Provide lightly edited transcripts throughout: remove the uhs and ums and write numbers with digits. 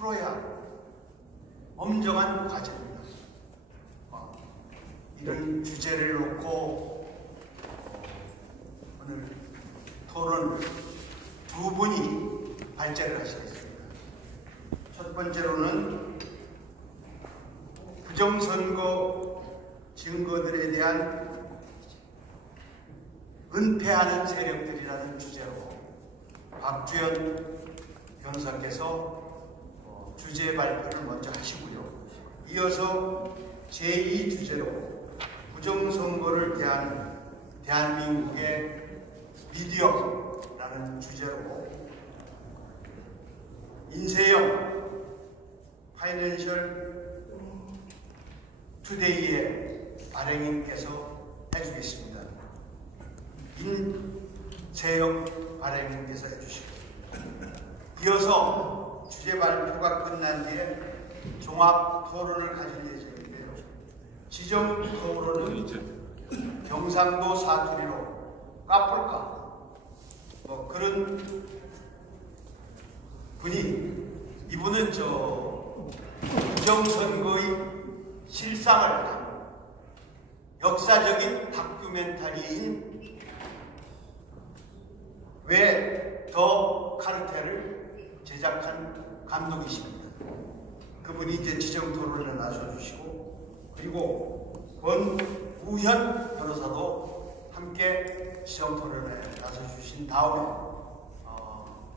풀어야 엄정한 과제입니다. 이런 주제를 놓고 오늘 토론 두 분이 발제를 하시겠습니다. 첫 번째로는 부정선거 증거들에 대한 은폐하는 세력들이라는 주제로 박주현 변호사께서 주제 발표를 먼저 하시고요. 이어서 제2 주제로 부정선거를 대하는 대한민국의 미디어라는 주제로 인세영 파이낸셜 투데이의 발행인께서 해주겠습니다. 인세영 발행인께서 해주시겠습니다. 이어서 주제 발표가 끝난 뒤에 종합 토론을 가질 예정인데요. 지정 토론은 경상도 사투리로 까불까 그런 분이 이분은 부정선거의 실상을 역사적인 다큐멘터리인 왜 더 카르텔을 제작한 감독이십니다. 그분이 이제 지정 토론을 나서주시고, 그리고 권우현 변호사도 함께 지정 토론에 나서주신 다음에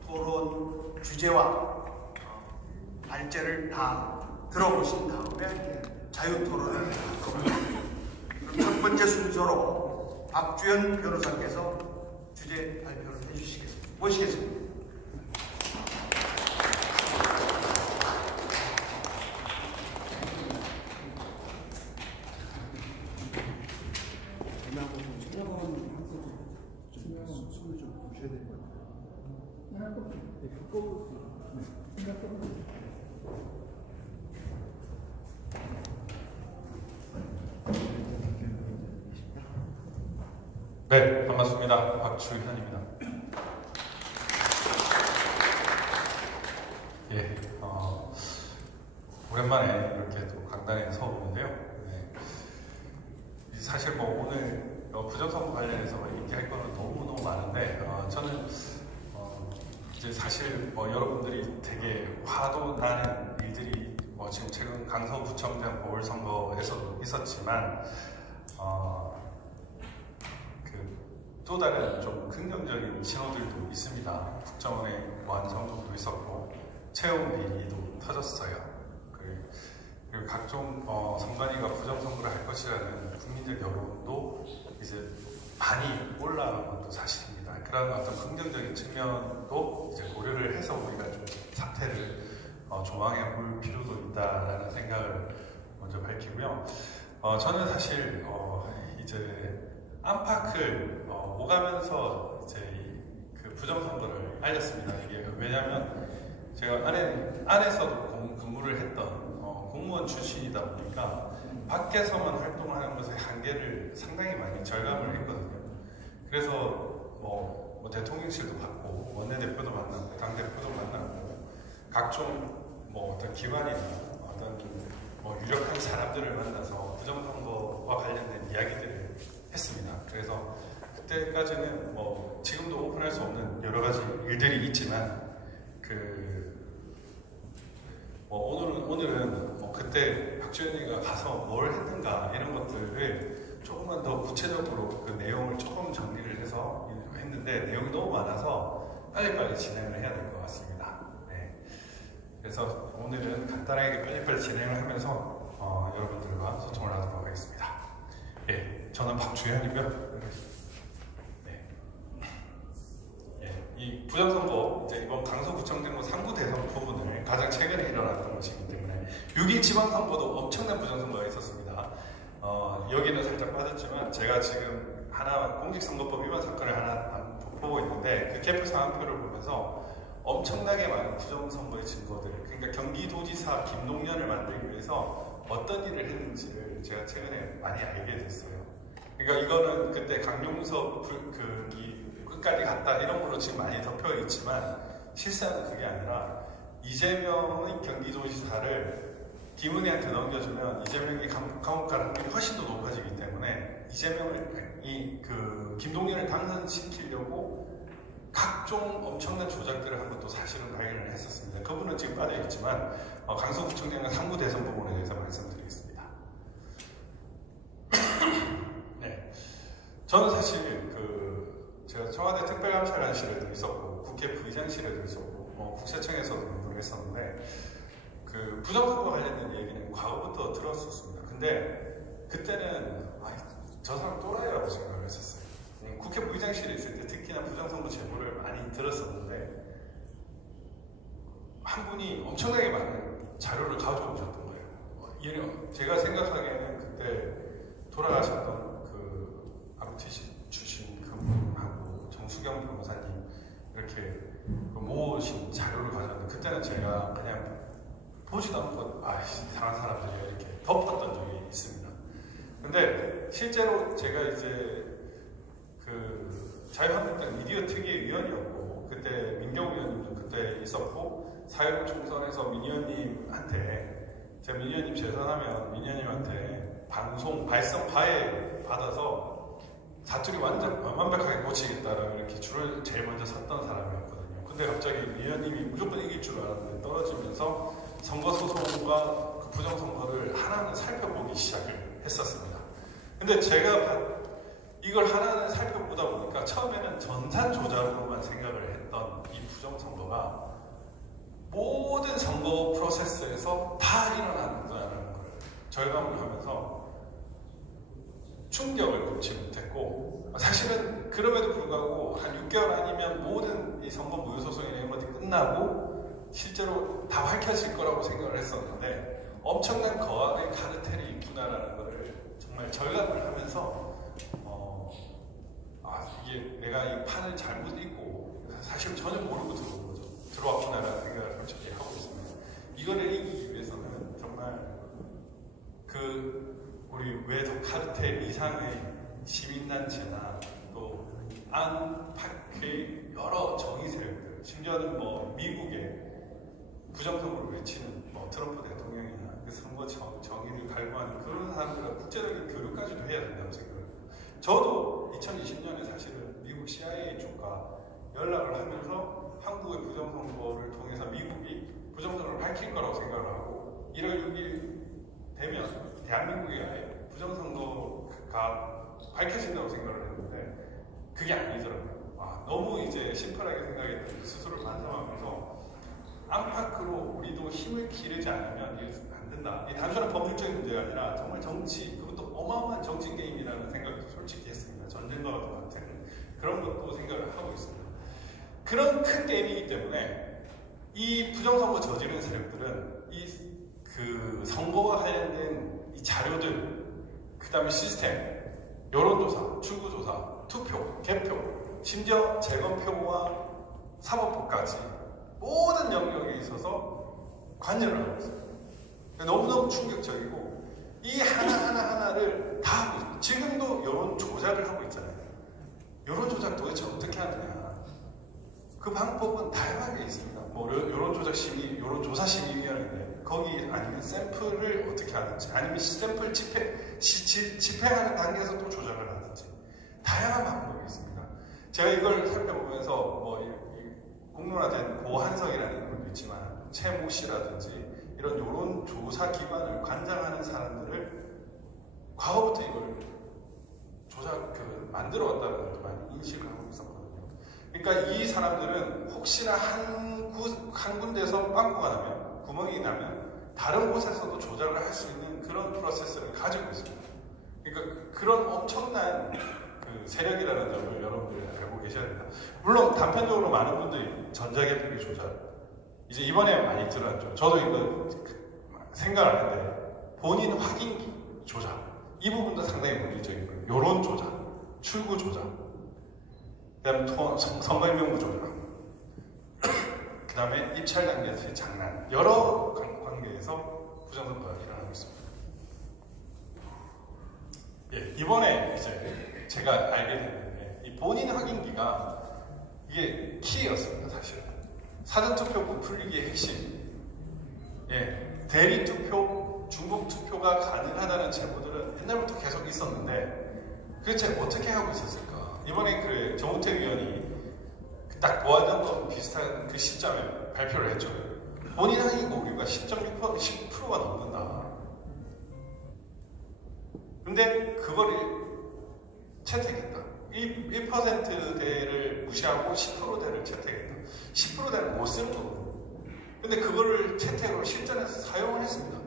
토론 주제와 발제를 다 들어보신 다음에 자유 토론을 하도록 합니다. 그럼 첫 번째 순서로 박주현 변호사께서 주제 발표를 해주시겠습니다. 모시겠습니다. 네, 반갑습니다. 박주현입니다. 예, 오랜만에 이렇게 또 강단에 서 보는데요. 네. 사실 오늘 부정선거 관련해서 얘기할 거는 너무너무 많은데, 저는 이제 사실 여러분들이 되게 화도 나는 일들이 지금 최근 강서구청장 보궐선거에서도 있었지만, 또 다른 좀 긍정적인 신호들도 있습니다. 국정원의 완성도도 있었고 채용 비리도 터졌어요. 그리고 각종 선관위가 부정선거를 할 것이라는 국민적 여론도 이제 많이 올라온 것도 사실입니다. 그런 어떤 긍정적인 측면도 이제 고려를 해서 우리가 좀 사태를 조망해 볼 필요도 있다라는 생각을 먼저 밝히고요. 저는 사실 이제 안팎을 오가면서 이제 그 부정선거를 알렸습니다. 이게 왜냐하면 제가 안에서도 근무를 했던 공무원 출신이다 보니까 밖에서만 활동하는 것의 한계를 상당히 많이 절감을 했거든요. 그래서 뭐 대통령실도 갔고 원내대표도 만나고 당대표도 만나고 각종 어떤 기관이나 어떤 유력한 사람들을 만나서 부정선거와 관련된 이야기들을 했습니다. 그래서 그때까지는 지금도 오픈할 수 없는 여러 가지 일들이 있지만 오늘은 그때 박주현이가 가서 뭘 했는가 이런 것들을 조금만 더 구체적으로 그 내용을 조금 정리를 해서 했는데 내용이 너무 많아서 빨리빨리 진행을 해야 될 것 같습니다. 네. 그래서 오늘은 간단하게 빨리빨리 진행을 하면서 여러분들과 소통을 하도록 하겠습니다. 예, 저는 박주현이고요. 이 부정선거, 이제 이번 강서구청장 3구 대선 부분을 가장 최근에 일어났던 것이기 때문에 6.1 지방선거도 엄청난 부정선거가 있었습니다. 여기는 살짝 빠졌지만 제가 지금 공직선거법 위반 사건을 하나 보고 있는데 그 개표 상황표를 보면서 엄청나게 많은 부정선거의 증거들, 그러니까 경기도지사 김동연을 만들기 위해서 어떤 일을 했는지를 제가 최근에 많이 알게 됐어요. 그러니까 이거는 그때 강용석 끝까지 갔다 이런 걸로 지금 많이 덮여 있지만 실상은 그게 아니라 이재명의 경기도지사를 김은혜한테 넘겨주면 이재명이 감옥 갈 확률이 훨씬 더 높아지기 때문에 이재명을 김동연을 당선시키려고 각종 엄청난 조작들을 한 것도 사실은 발견을 했었습니다. 그분은 지금 빠져있지만 강서구청장과 3구 대선 부분에 대해서 말씀드리겠습니다. 네, 저는 사실 제가 청와대 특별감찰관실에도 있었고 국회 부의장실에도 있었고 국세청에서도 근무를 했었는데 부정선거 관련된 얘기는 과거부터 들었었습니다. 근데 그때는 저 사람 또라이라고 생각을 했었어요. 국회 부의장실에 있을 때 특히나 부정선거 제보를 많이 들었었는데 한 분이 엄청나게 많은 자료를 가져오셨던 거예요. 제가 생각하기에는 그때 돌아가셨던 ROTC 출신 그분하고 정수경 변호사님 이렇게 모으신 자료를 가져왔는데 그때는 제가 그냥 보지도 않고 이상한 사람들이야 이렇게 덮었던 적이 있습니다. 근데 실제로 제가 이제 자유한국당 미디어 특위의 위원이었고 그때 민경 위원님도 그때 있었고 4.19 총선에서 민 의원님한테 제가 민 의원님 재선하면 민 의원님한테 방송 발성 파일 받아서 사투리 완벽하게 고치겠다라고 이렇게 줄을 제일 먼저 섰던 사람이었거든요. 근데 갑자기 민 의원님이 무조건 이길 줄 알았는데 떨어지면서 선거소송과 부정선거를 하나하나 살펴보기 시작을 했었습니다. 근데 제가 이걸 하나하나 살펴보다 보니까 처음에는 전산 조작으로만 생각을 했던 이 부정선거가 모든 선거 프로세스에서 다 일어난다는 걸 절감을 하면서 충격을 금치 못했고 사실은 그럼에도 불구하고 한 6개월 아니면 모든 이 선거 무효소송이나 이런 것들이 끝나고 실제로 다 밝혀질 거라고 생각을 했었는데 엄청난 거학의 카르텔이 있구나라는 것을 정말 절감을 하면서 이게 내가 이 판을 잘못 읽고 사실 전혀 모르고 들어왔구나라는 생각을 솔직히 하고 있습니다. 이거를 이기기 위해서는 정말 우리 외적 카르텔 이상의 시민단체나 또 안팎의 여러 정의 세력들, 심지어는 미국의 부정선거를 외치는 트럼프 대통령이나 그 선거 정의를 갈구하는 그런 사람들과 국제적인 교류까지도 해야 된다고 생각합니다. 저도 2020년에 사실은 미국 CIA 쪽과 연락을 하면서 한국의 부정선거를 통해서 미국이 부정선거를 밝힐 거라고 생각을 하고 1월 6일 되면 대한민국의 아예 부정선거가 밝혀진다고 생각을 했는데 그게 아니더라고요. 너무 이제 심플하게 생각했던 그 스스로를 반성하면서 안팎으로 우리도 힘을 기르지 않으면 이게 안 된다. 이 단순한 법률적인 문제가 아니라 정말 정치, 그것도 어마어마한 정치 게임이라는 생각도 솔직히 했습니다. 전쟁과 같은 그런 것도 생각을 하고 있습니다. 그런 큰 게임이기 때문에 이 부정선거 저지른 세력들은 선거와 관련된 이 자료들, 그 다음에 시스템, 여론조사, 출구조사, 투표, 개표, 심지어 재검표와 사법부까지 모든 영역에 있어서 관여를 하고 있어요. 너무너무 충격적이고 이 하나하나를 다 하고 있어요. 지금도 여론 조작을 하고 있잖아요. 여론 조작 도대체 어떻게 하느냐. 그 방법은 다양하게 있습니다. 여론조작 심의, 여론조사 심의위원회인데 거기 아니면 샘플을 어떻게 하든지 아니면 샘플 집행하는 단계에서 또 조작을 하든지 다양한 방법이 있습니다. 제가 이걸 살펴보면서 공론화된 고한석이라는 인물도 있지만 최모 씨라든지 이런 여론조사 기관을 관장하는 사람들을 과거부터 이걸 만들어 왔다는 것도 많이 인식을 하고 있었거든요. 그러니까 이 사람들은 혹시나 한 군데에서 빵꾸가 나면, 구멍이 나면 다른 곳에서도 조작을 할 수 있는 그런 프로세스를 가지고 있습니다. 그러니까 그런 엄청난 세력이라는 점을 여러분들이 알고 계셔야 됩니다. 물론 단편적으로 많은 분들이 전자개표기 조작, 이제 이번에 많이 드러났죠. 저도 이거 생각을 하는데 본인 확인기 조작, 이 부분도 상당히 물리적인 거예요. 여론 조작, 출구 조작, 그 다음에 선거인명부 조작, 그 다음에 입찰 단계에서의 장난, 여러 관계에서 부정선거가 일어나고 있습니다. 이번에 이제 제가 알게 됐는데 이 본인 확인기가 이게 키였습니다. 사실 사전투표 부풀리기의 핵심, 예, 대리 투표, 중복 투표가 가능하다는 제보들은 옛날부터 계속 있었는데 도대체 어떻게 하고 있었을까? 이번에 그 정우택 위원이 딱 보았던 것 비슷한 그 시점에 발표를 했죠. 본인 항의 고객가 10%가 넘는다. 근데 그거를 채택했다. 1%대를 무시하고 10%대를 채택했다. 10%대는 못 쓰는 거거든요. 근데 그거를 채택으로 실전에서 사용을 했습니다.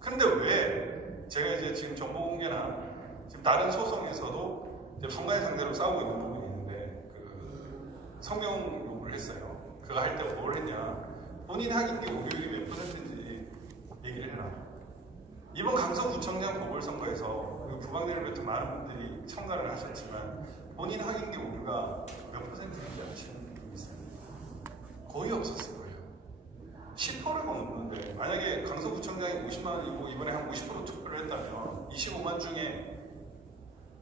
그런데 왜 제가 이제 지금 정보공개나 지금 다른 소송에서도 이제 선관위 상대로 싸우고 있는 부분이 있는데 그 성명 요구를 했어요. 그거 할 때 뭘 했냐? 본인 확인기 오류율이 몇 %인지 얘기를 해라. 이번 강서구청장 보궐선거에서 부방대로부터 많은 분들이 참가를 하셨지만 본인 확인기 오류가 몇 %인지 아시는 분이 있어요? 거의 없었을 거예요. 10%가 넘는데 만약에 강서구청장이 50만이고 이번에 한 50% 투표를 했다면 25만 중에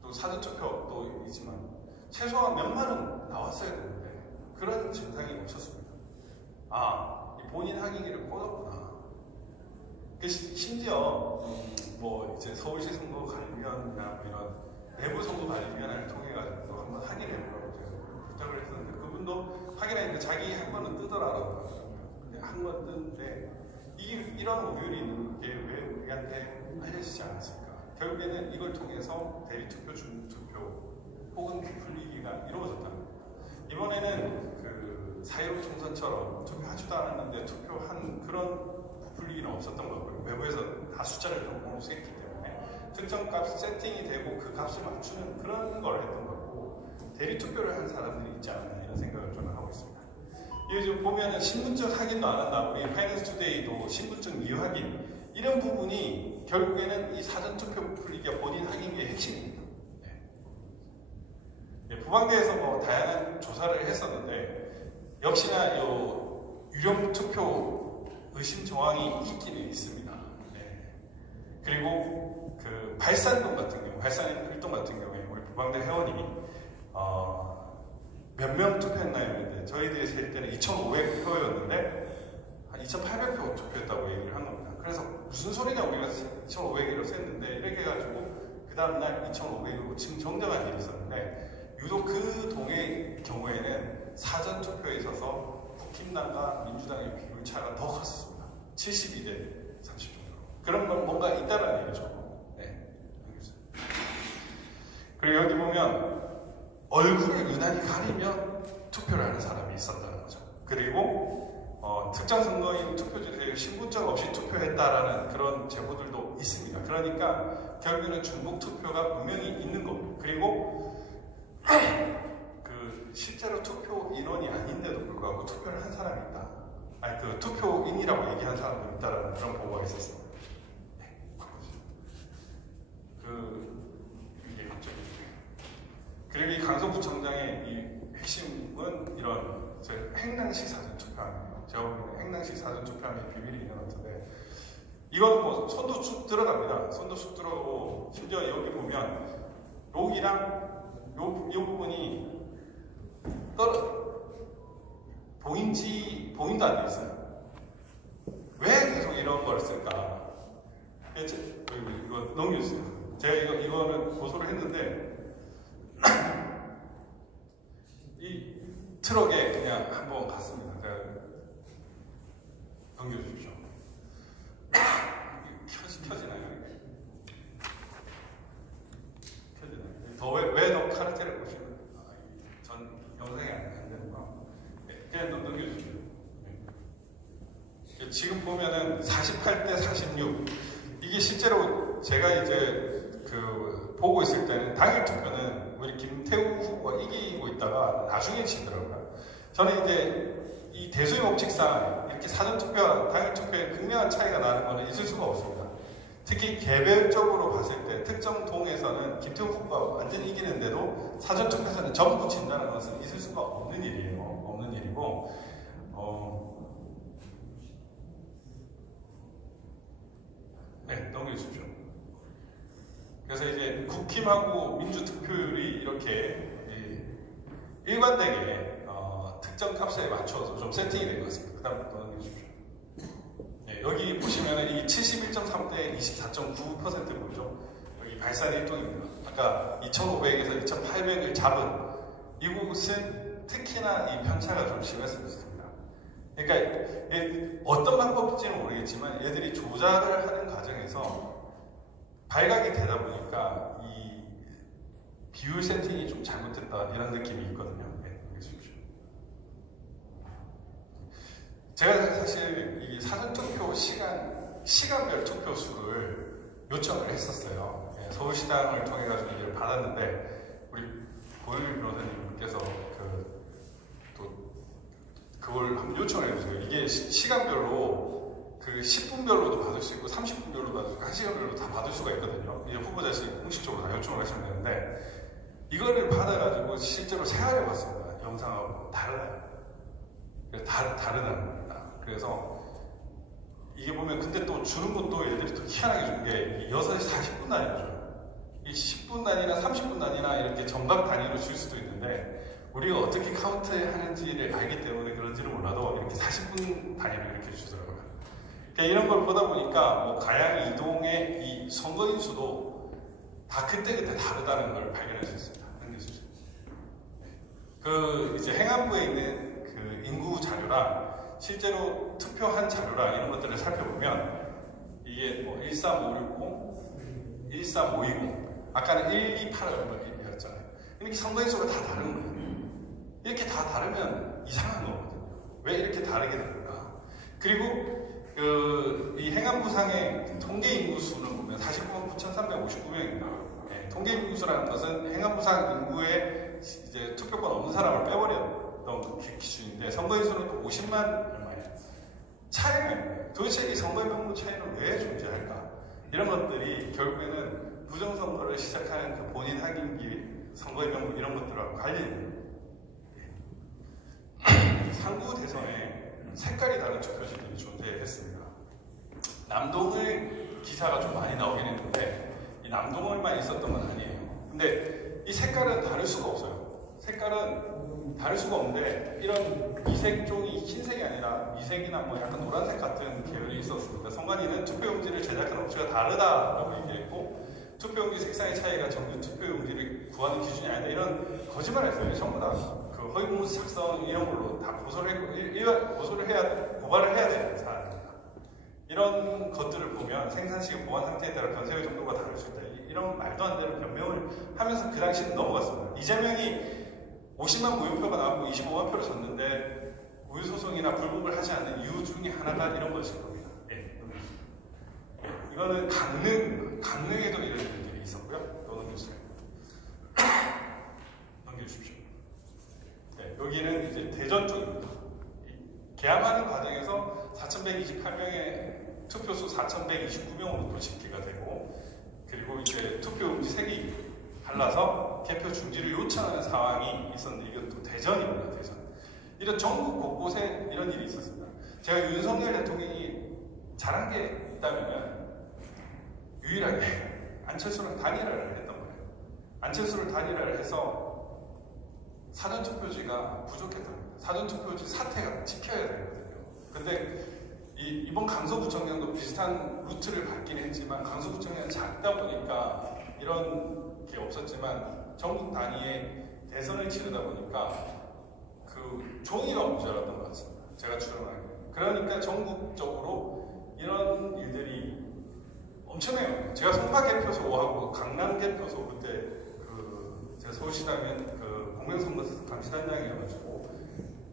또 사전투표도 있지만 최소한 몇만 원 나왔어야 되는데 그런 증상이 없었습니다. 아, 본인 확인기를 꽂았구나. 심지어 뭐 이제 서울시 선거관리위원이나 이런 내부 선거관리위원회를 통해 가지고 한번 확인해보라고 부탁을 했었는데 그분도 확인했는데 자기 한 번은 뜨더라고요. 근데 한 번 뜨는데 이런 오류율이 있는 게 왜 우리한테 알려지지 않았을까? 결국에는 이걸 통해서 대리투표, 중투표 혹은 풀리기가 이루어졌다는 겁니다. 이번에는 그 4.15 총선처럼 투표하지도 않았는데 투표한 그런 풀리기는 없었던 거고요. 외부에서 다 숫자를 좀 공수했기 때문에 특정 값 세팅이 되고 그 값을 맞추는 그런 걸 했던 거고 대리투표를 한 사람들이 있지 않나 이런 생각을 저는 하고 있습니다. 이거 지금 보면은 신분증 확인도 안 한다. 우리 파이낸스 투데이도 신분증 미확인 이런 부분이 결국에는 이 사전투표 풀리기가 본인 확인기의 핵심입니다. 네, 부방대에서 뭐 다양한 조사를 했었는데 역시나 요 유령 투표 의심 정황이 있기는 있습니다. 네. 그리고 그 발산동 같은 경우, 발산일동 같은 경우에 우리 부방대 회원이 몇 명 투표했나요? 했는데 저희들이 셀 때는 2,500표였는데 한 2,800표 투표했다고 얘기를 한 겁니다. 그래서 무슨 소리냐 우리가 2,500으로 셌는데 이렇게 해가지고 그 다음날 2,500으로 지금 정정한 일이 있었는데 유독 그 동의 경우에는 사전투표에 있어서 국힘당과 민주당의 비율 차가 더 컸습니다. 72대 30 정도. 그런 건 뭔가 있다는 얘기죠. 네. 그리고 여기 보면 얼굴을 유난히 가리면 투표를 하는 사람이 있었다는 거죠. 그리고 특정 선거인 투표지에 신분증 없이 투표했다라는 그런 제보들도 있습니다. 그러니까 결국에는 중복 투표가 분명히 있는 겁니다. 그리고 그 실제로 투표 인원이 아닌데도 불구하고 투표를 한 사람이 있다. 아니 그 투표인이라고 얘기한 사람도 있다라는 그런 보고가 있었습니다. 네. 그리고 이 강서구청장의 이 핵심은 이런 행랑식 사전투표함이에요. 제가 보기에는 행랑식 사전투표함의 비밀이 있는 것 같은데 이건 뭐 손도 쑥 들어갑니다. 손도 쑥 들어가고 심지어 여기 보면 여기랑 요 부분이 보인도 안 돼 있어요. 왜 계속 이런 걸 쓸까? 이거 넘겨주세요. 제가 이거는 고소를 했는데 이 트럭에 그냥 한번 갔습니다. 넘겨주십시오. 켜지나요? 켜지나요? 왜 더 카르텔을 보시면 전 영상이 안 되는구나. 네, 그냥 넘겨주십시오. 네. 지금 보면은 48대 46 이게 실제로 제가 이제 보고 있을 때는 당일 투표는 우리 김태우 후보가 이기고 있다가 나중에 치더라고요. 저는 이제 이 대소의 법칙상 이렇게 사전투표와 당일투표에 극명한 차이가 나는 것은 있을 수가 없습니다. 특히 개별적으로 봤을 때 특정 동에서는 김태우 후보가 완전히 이기는데도 사전투표에서는 전부 진다는 것은 있을 수가 없는 일이에요. 없는 일이고 네, 넘겨주십시오. 그래서 이제 국힘하고 민주투표율이 이렇게 일관되게 특정 값에 맞춰서 좀 세팅이 된 것 같습니다. 그 다음 또 넘겨주십시오. 네, 여기 보시면은 이 71.3대 24.9% 보이죠? 여기 발산 1동입니다. 아까 2,500에서 2,800을 잡은 이곳은 특히나 이 편차가 좀 심했습니다. 그러니까 어떤 방법인지는 모르겠지만 얘들이 조작을 하는 과정에서 발각이 되다 보니까 이 비율 세팅이 좀 잘못됐다 이런 느낌이 있거든요. 네, 보십시오. 제가 사실 이 사전투표 시간별 투표 수를 요청을 했었어요. 네, 서울시당을 통해 가지고 이걸 받았는데 우리 고영일 변호사님께서 그걸 한번 요청을 해주세요. 이게 시간별로 그 10분별로도 받을 수 있고 30분별로도 받을 수 있고 1시간별로 다 받을 수가 있거든요. 이제 후보자실 공식적으로 다 요청을 하시면 되는데 이거를 받아가지고 실제로 생활해 봤습니다. 영상하고 달라요. 다르답니다. 그래서 이게 보면 근데 또 주는 것도 얘들이 또 희한하게 준 게 6시 40분 단위죠. 이 10분 단위나 30분 단위나 이렇게 정각 단위로 줄 수도 있는데 우리가 어떻게 카운트 하는지를 알기 때문에 그런지는 몰라도 이렇게 40분 단위로 이렇게 주더라고요. 그러니까 이런 걸 보다 보니까 뭐 가양 이동의 이 선거인 수도 다 그때그때 다르다는 걸 발견할 수 있습니다. 이제 행안부에 있는 그 인구 자료랑 실제로 투표한 자료랑 이런 것들을 살펴보면 이게 뭐 13560, 13520, 아까는 128였잖아요. 이렇게 선거인 수가 다 다른 거예요. 이렇게 다 다르면 이상한 거거든요. 왜 이렇게 다르게 될까? 그리고 이 행안부상의 통계 인구수는 보면 49만 9,359명입니다. 네, 통계 인구수라는 것은 행안부상 인구에 이제 투표권 없는 사람을 빼버렸던 기준인데 선거인 수는 또 50만 얼마예요. 차이가 있는 거예요. 도대체 이 선거인 명부 차이는 왜 존재할까? 이런 것들이 결국에는 부정선거를 시작하는 그 본인 확인기, 선거인 명부 이런 것들하고 관련이 있는 상구 대선에 색깔이 다른 투표지들이 존재했습니다. 남동을 기사가 좀 많이 나오긴 했는데 이 남동을만 있었던 건 아니에요. 근데 이 색깔은 다를 수가 없어요. 색깔은 다를 수가 없는데 이런 미색종이 흰색이 아니라 미색이나 뭐 약간 노란색 같은 계열이 있었습니다. 선관위는 투표용지를 제작한 업체가 다르다라고 얘기했고 투표용지 색상의 차이가 정규 투표용지를 구하는 기준이 아니다 이런 거짓말을 했어요. 전부 다 그 허위공문서 작성 이런 걸로 다 고소를 고발을 해야 되는 사안입니다. 이런 것들을 보면 생산시기 보관 상태에 따라 변색의 정도가 다를 수 있다. 이런 말도 안 되는 변명을 하면서 그 당시는 넘어갔습니다. 이재명이 50만 무효표가 나왔고 25만 표를 졌는데 무효소송이나 불복을 하지 않는 이유 중에 하나가 이런 것일 겁니다. 예. 이거는 강릉에도 이런 일들이 있었고요. 또 넘겨주세요. 넘겨주십시오. 네, 여기는 이제 대전 쪽입니다. 개항하는 과정에서 4,128명의 투표수 4,129명으로 또 집계가 되고 그리고 이제 투표용지 3개 갈라서 개표 중지를 요청하는 상황이 있었는데 이건 또 대전입니다. 대전. 이런 전국 곳곳에 이런 일이 있었습니다. 제가 윤석열 대통령이 잘한 게 있다면 유일하게 안철수랑 단일화를 했던 거예요. 안철수를 단일화를 해서 사전투표지가 부족했답니다. 사전투표지 사태가 지켜야 되거든요. 근데 이번 강서구청장도 비슷한 루트를 밟긴 했지만 강서구청장은 작다 보니까 이런 게 없었지만 전국 단위의 대선을 치르다 보니까 그 종이가 모자랐던 것 같습니다. 제가 추정하기에. 그러니까 전국적으로 이런 일들이 엄청나요. 제가 송파 개표소 하고 강남 개표소 그때 제가 서울시당에 공명선거에서 감시단장이어가지고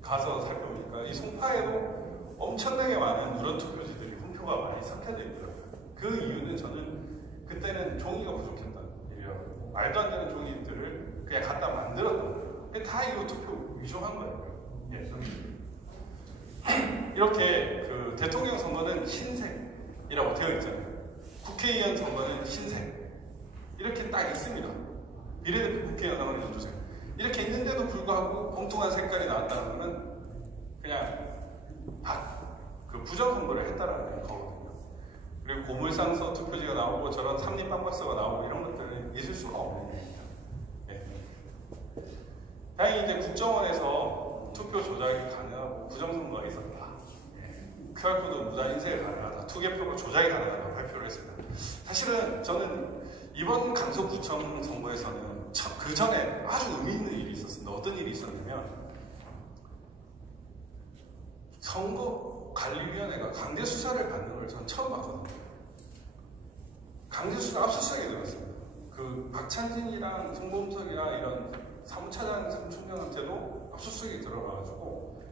가서 살펴보니까 이 송파에도 엄청나게 많은 누런 투표지들이 훈표가 많이 섞여져 있더라고요. 그 이유는 저는 그때는 종이가 부족했다는 일이라고 말도 안 되는 종이들을 그냥 갖다 만들었던 거예요. 다 이거 투표 위조한 거예요. 예, 이렇게 대통령 선거는 흰색이라고 되어 있잖아요. 국회의원 선거는 흰색 이렇게 딱 있습니다. 비례대표 국회의원 한번 해주세요. 이렇게 있는데도 불구하고 공통한 색깔이 나왔다는 것은 그냥 다 부정선거를 했다는 거거든요. 그리고 고물상서 투표지가 나오고 저런 삼립방박서가 나오고 이런 것들은 있을 수가 없는 일입니다. 네. 다행히 이제 국정원에서 투표 조작이 가능하고 부정선거가 있었다. 네. QR코드 무단 인쇄가 가능하다, 투개표가 조작이 가능하다고 발표를 했습니다. 사실은 저는 이번 강서구청 선거에서는 그 전에 아주 의미 있는 일이 있었습니다. 어떤 일이 있었냐면 선거관리위원회가 강제 수사를 받는 걸 저는 처음 봤거든요. 강제 수사 압수수색이 들어갔습니다. 그 박찬진이랑 송범석이랑 이런 사무차장, 사무총장한테도 압수수색이 들어가가지고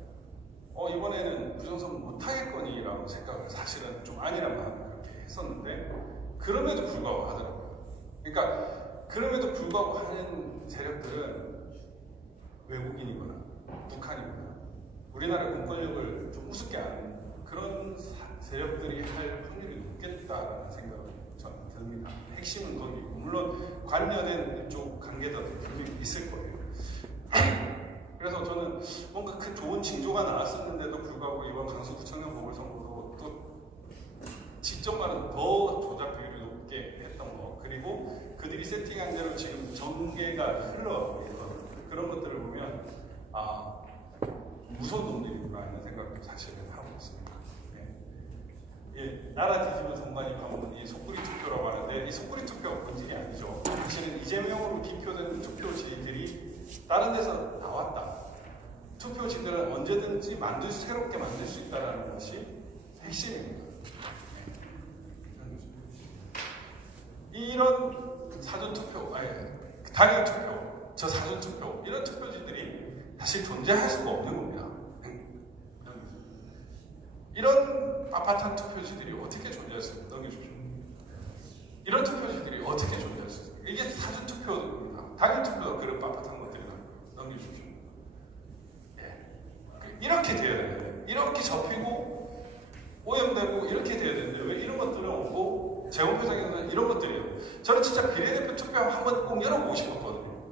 이번에는 부정선거 못하겠거니라고 생각을 사실은 좀 아니란 마음을 그렇게 했었는데 그럼에도 불구하고 하더라고요. 그러니까 그럼에도 불구하고 하는 세력들은 외국인이거나 북한이거나 우리나라 공권력을 좀 우습게 아는 그런 세력들이 할 확률이 높겠다라는 생각이 저는 듭니다. 핵심은 거기고 물론 관련된 이쪽 관계자도 분명히 있을 거예요. 그래서 저는 뭔가 그 좋은 징조가 나왔었는데도 불구하고 이번 강서구청장 보궐선거도 또 직전과는 더 조작 비율이 높게 했던 거, 그리고 그들이 세팅한 대로 지금 전개가 흘러가고 있거든요. 그런 것들을 보면 무서운 놈들이구나 이런 생각도 사실은 하고 있습니다. 나라 뒤집은 선관위 방문, 이 속구리 투표라고 하는데 이 속구리 투표가 본질이 아니죠. 사실은 이재명으로 기표된 투표지들이 다른 데서 나왔다. 투표지들은 언제든지 새롭게 만들 수 있다는 것이 핵심입니다. 이런 사전투표, 당일투표, 저 사전투표, 이런 투표지들이 다시 존재할 수가 없는 겁니다. 이런 빳빳한 투표지들이 어떻게 존재할 수 있습니까? 넘겨주십시오. 이런 투표지들이 어떻게 존재할 수 있습니까? 이게 사전투표입니다. 당일투표가 그런 빳빳한 것들이다. 넘겨주십시오. 이렇게 돼야 되는데, 이렇게 접히고 오염되고 이렇게 돼야 되는데 왜 이런 것들은 없고 제공표장에서는 이런 것들이에요. 저는 진짜 비례대표 투표 한번 꼭 열어보고 싶었거든요.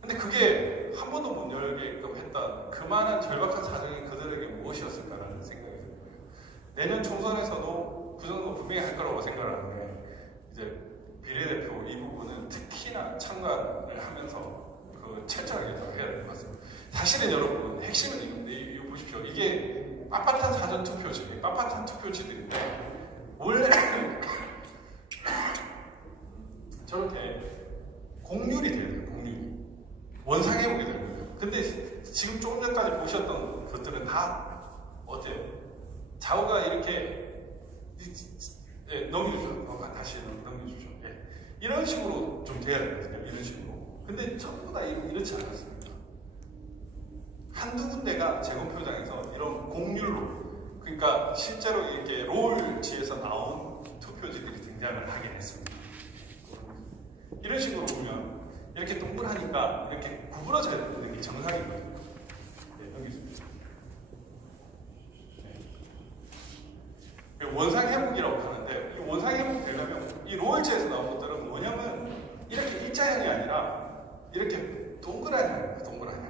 근데 그게 한 번도 못 열게끔 했다. 그만한 절박한 사정이 그들에게 무엇이었을까라는 생각이 들어요. 내년 총선에서도 부정선거 분명히 할 거라고 생각하는데 이제 비례대표 이 부분은 특히나 참관을 하면서 철저하게 해야 될 것 같습니다. 사실은 여러분 핵심은 이건데 이거 보십시오. 이게 빳빳한 사전투표지, 빳빳한 투표지들인데 원래 저렇게 공률이 돼야 돼요. 공률이 원상회복이 되는 거예요. 근데 지금 조금 전까지 보셨던 것들은 다 어때요? 좌우가 이렇게 넘겨주죠. 다시 넘겨주죠. 이런 식으로 좀 돼야 되거든요. 이런 식으로. 근데 전부 다 이렇지 않았습니다. 한두 군데가 재검표장에서 이런 공률로, 그러니까 실제로 이렇게 롤지에서 나온 투표지들이 등장을 하긴 했습니다. 이런 식으로 보면 이렇게 동그라니까 이렇게 구부러져야 되는 게 정상이거든요. 넘기십시오. 원상회복이라고 하는데 이 원상회복 되려면 이 롤지에서 나온 것들은 뭐냐면 이렇게 일자형이 아니라 이렇게 동그라니, 동그라니.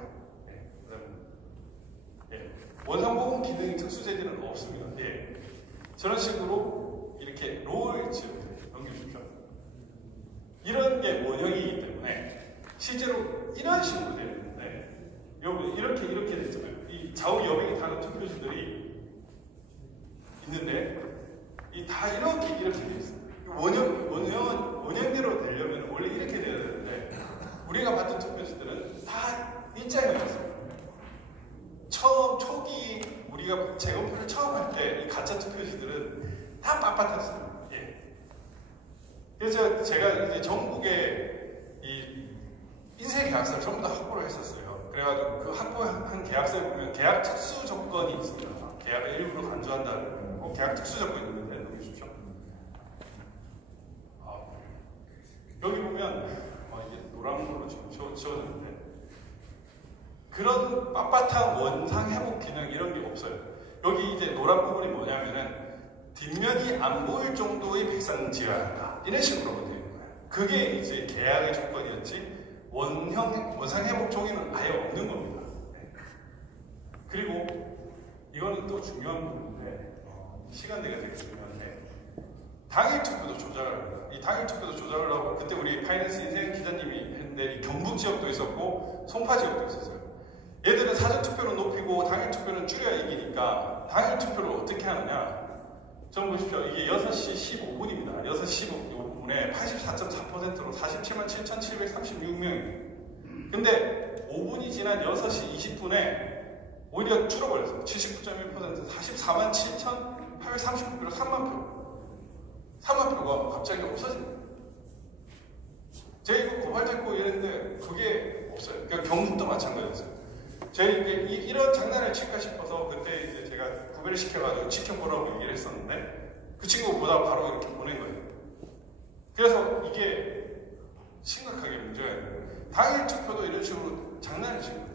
원상복원 기능 특수재질은 없습니다. 저런 식으로 이렇게 롤 지어서 넘겨주십시오. 이런 게 원형이기 때문에 실제로 이런 식으로 되어 있는데 여러분 이렇게 됐잖아요. 이 좌우 여백이 다른 투표지들이 있는데 다 이렇게 되어 있어요. 원형대로 되려면 원래 이렇게 되어야 되는데 우리가 봤던 투표지들은 다 일자형이었어요. 초기 우리가 재검표를 처음 할 때 이 가짜 투표지들은 다 빳빳했어요. 그래서 제가 이제 전국에 이 인쇄 계약서를 전부 다 확보를 했었어요. 그래가지고 그 확보한 계약서에 보면 계약 특수 조건이 있습니다. 계약을 일부러 간주한다는 거, 계약 특수 조건이 있는데 넘겨주십시오. 여기 보면 이게 노란 걸로 지금 지워졌는데 그런 빳빳한 원상 회복 기능 이런 게 없어요. 여기 이제 노란 부분이 뭐냐면은 뒷면이 안 보일 정도의 백상 지어야 한다. 이런 식으로 되어 있는 거예요. 그게 이제 계약의 조건이었지 원상 회복 종이는 아예 없는 겁니다. 그리고 이거는 또 중요한 부분인데 시간 내가 되게 중요한데 당일 투표도 조작을 합니다. 이 당일 투표도 조작을 하고 그때 우리 파이낸스 인생 기자님이 했는데 이 경북 지역도 있었고 송파 지역도 있었어요. 얘들은 사전 투표는 높이고 당일 투표는 줄여야 이기니까 당일 투표를 어떻게 하느냐? 좀 보십시오. 이게 6시 15분입니다. 6시 15분에 84.4%로 47만 7,736명이에요. 근데 5분이 지난 6시 20분에 오히려 줄어버렸어요. 79.1%, 44만 7,839표로 3만 표. 3만 표가 갑자기 없어집니다. 제가 이거 고발됐고 이랬는데 그게 없어요. 그러니까 경북도 마찬가지였어요. 제가 이런 장난을 칠까 싶어서 그때 이제 제가 구별을 시켜가지고 지켜보라고 얘기를 했었는데 그 친구가 보다가 바로 이렇게 보낸 거예요. 그래서 이게 심각하게 문제가 있는 거예요. 당일 투표도 이런 식으로 장난을 치는 거예요.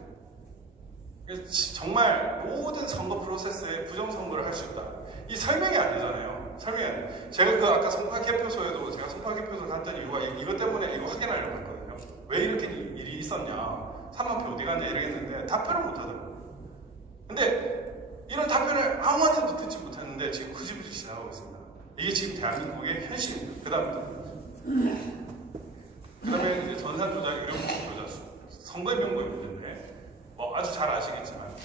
그래서 정말 모든 선거 프로세스에 부정선거를 할 수 있다. 이 설명이 안 되잖아요. 설명이 안 돼요. 제가 그 아까 송파 개표소에도 제가 송파 개표소 갔던 이유가 이것 때문에 이거 확인하려고 했거든요. 왜 이렇게 일이 있었냐. 3만 표 어디 갔냐 이러겠는데 답변을 못 하더라고요. 근데 이런 답변을 아무한테도 듣지 못했는데 지금 흐지부지 지나가고 있습니다. 이게 지금 대한민국의 현실입니다. 그 다음에 이제 전산 조작, 이런 조작, 선거의 명부의 문제인데 아주 잘 아시겠지만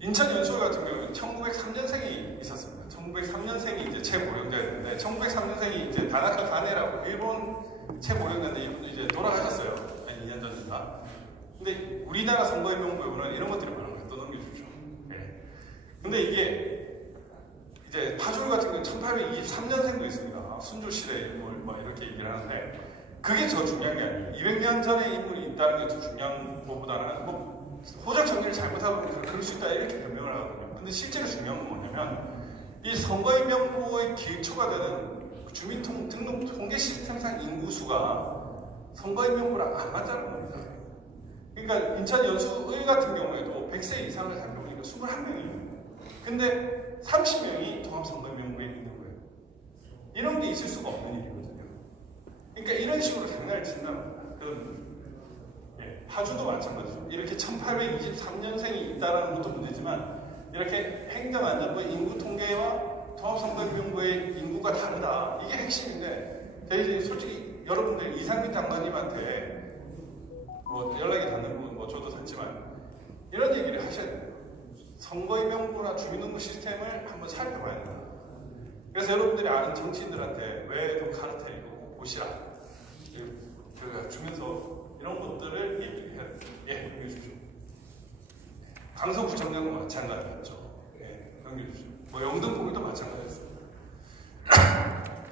인천 연수구 같은 경우는 1903년생이 있었습니다. 1903년생이 이제 최고령자였는데 1903년생이 이제 다나카 가네라고 일본 최고령자인데 이분도 이제 돌아가셨어요. 한 2년 전인가. 근데 우리나라 선거의 명부에 보면 이런 것들이 많은 거예요. 또 넘겨주죠. 네. 근데 이게 이제 파주울 같은 경우는 1823년생도 있습니다. 순조시대 인물 이렇게 얘기를 하는데 그게 더 중요한 게 아니에요. 200년 전에 인물이 있다는 게 더 중요한 것보다는 호적 정리를 잘못하고 그럴 수 있다 이렇게 변명을 하거든요. 근데 실제로 중요한 건 뭐냐면 이 선거의 명부의 기초가 되는 주민등록 통계 시스템상 인구수가 선거의 명부랑 안 맞다는 겁니다. 그러니까 인천 연수의 같은 경우에도 100세 이상을 살펴보니까 21명이에요. 근데 30명이 통합선거의 명부에 있는 거예요. 이런 게 있을 수가 없는 일이거든요. 그러니까 이런 식으로 장난을 친다는 겁니다. 파주도 마찬가지죠. 이렇게 1823년생이 있다는 것도 문제지만 이렇게 행정안전부 인구 통계와 통합선거명부의 인구가 다르다. 이게 핵심인데 저희 솔직히 여러분들 이상민 장관님한테 연락이 닿는 부분 저도 닿지만 이런 얘기를 하셔야 돼요. 선거의 명부나 주민등록 시스템을 한번 살펴봐야 된다. 그래서 여러분들이 아는 정치인들한테 왜 그 카르텔 이거 꼭 보시라. 저희가 주면서 이런 것들을 얘기해야 돼요. 넘겨 주십시오. 강서구청장도 마찬가지였죠. 넘겨 주십시오. 영등포구도 마찬가지였습니다.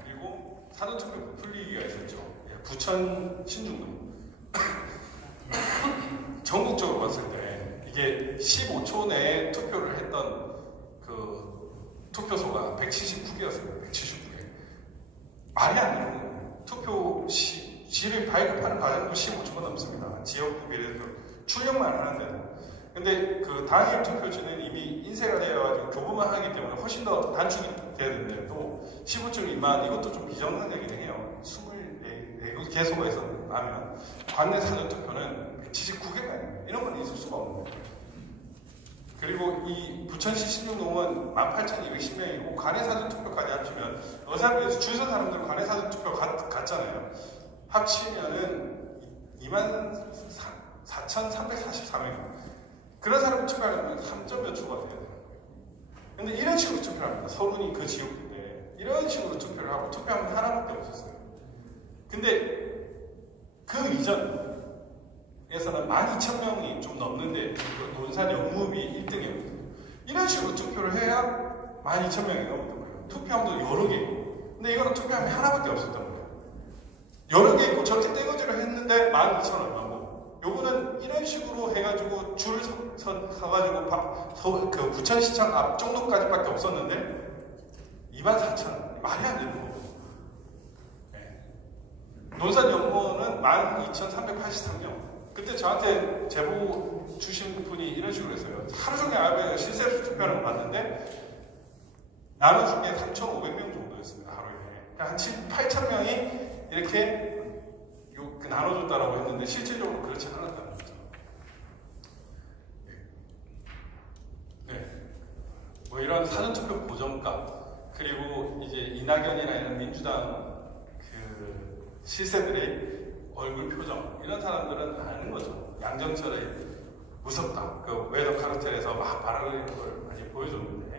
그리고 사전투표 부풀리기가 있었죠. 부천 신중동. 전국적으로 봤을 때 이게 15초 내에 투표를 했던 그 투표소가 179개였습니다. 179개. 말이 안 되는 거예요. 투표지를 발급하는 과정도 15초가 넘습니다. 지역구 비례대표 출력만 하는데도. 근데 그 당일 투표지는 이미 인쇄가 되어가지고 교부만 하기 때문에 훨씬 더 단축이 돼야 되는데 또 15초 미만 이것도 좀 비정상적이긴 해요. 24개소가 있었다면 관내 사전투표는 179개가 아닙니다. 이런 건 있을 수가 없는 거예요. 그리고 이 부천시 신중동은 18,210명이고 관내 사전투표까지 합치면 의사비에서 줄 선 사람들은 관내 사전투표 갔잖아요. 합치면은 24,344명. 그런 사람 투표하려면 3점 몇 초가 돼야 돼요. 근데 이런 식으로 투표를 합니다. 서른이 그 지역인데 이런 식으로 투표를 하고 투표하면 하나밖에 없었어요. 근데 그 이전에서는 12,000명이 좀 넘는데 논산 영무비 1등이었거든요. 이런 식으로 투표를 해야 12,000명이 넘었던 거예요. 투표함도 여러 개 있고. 근데 이거는 투표함이 하나밖에 없었던 거예요. 여러 개 있고 저렇게 떼거지를 했는데 12,000원. 요거는 이런 식으로 해가지고 줄을 서가지고 그 부천시청 앞 정도까지밖에 없었는데 24,000원. 말이 안 되는 거고. 네. 논산 연구원은 12,383명. 그때 저한테 제보 주신 분이 이런 식으로 했어요. 하루 종일 알바에서 실세 투표하는 거 봤는데 나눠준 게 3,500명 정도였습니다. 하루에. 그러니까 한 8,000명이 이렇게 나눠줬다라고 했는데 실질적으로 그렇지 않았다는 거죠. 네. 이런 사전투표 보정값 그리고 이제 이낙연이나 이런 민주당 그 실세들의 얼굴 표정 이런 사람들은 아는 거죠. 양정철의 무섭다. 그 웨더 카르텔에서 막 말하는 걸 많이 보여줬는데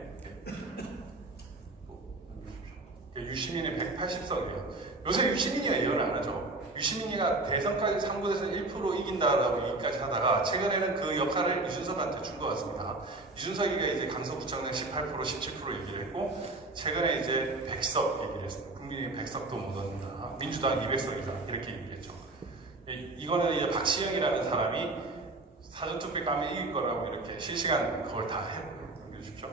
유시민이 180석이에요. 요새 유시민이가 예언을 안 하죠. 유시민이가 대선까지 3구에서 1% 이긴다라고 얘기까지 하다가 최근에는 그 역할을 유준석한테 준 것 같습니다. 유준석이가 이제 강서구청장 18%, 17% 얘기를 했고 최근에 이제 100석 얘기를 했습니다. 국민이 100석도 못 얻는다. 민주당 200석이다. 이렇게 얘기를 했죠. 이거는 이제 박시영이라는 사람이 사전투표 까면 이길 거라고 이렇게 실시간 그걸 다 해주십시오.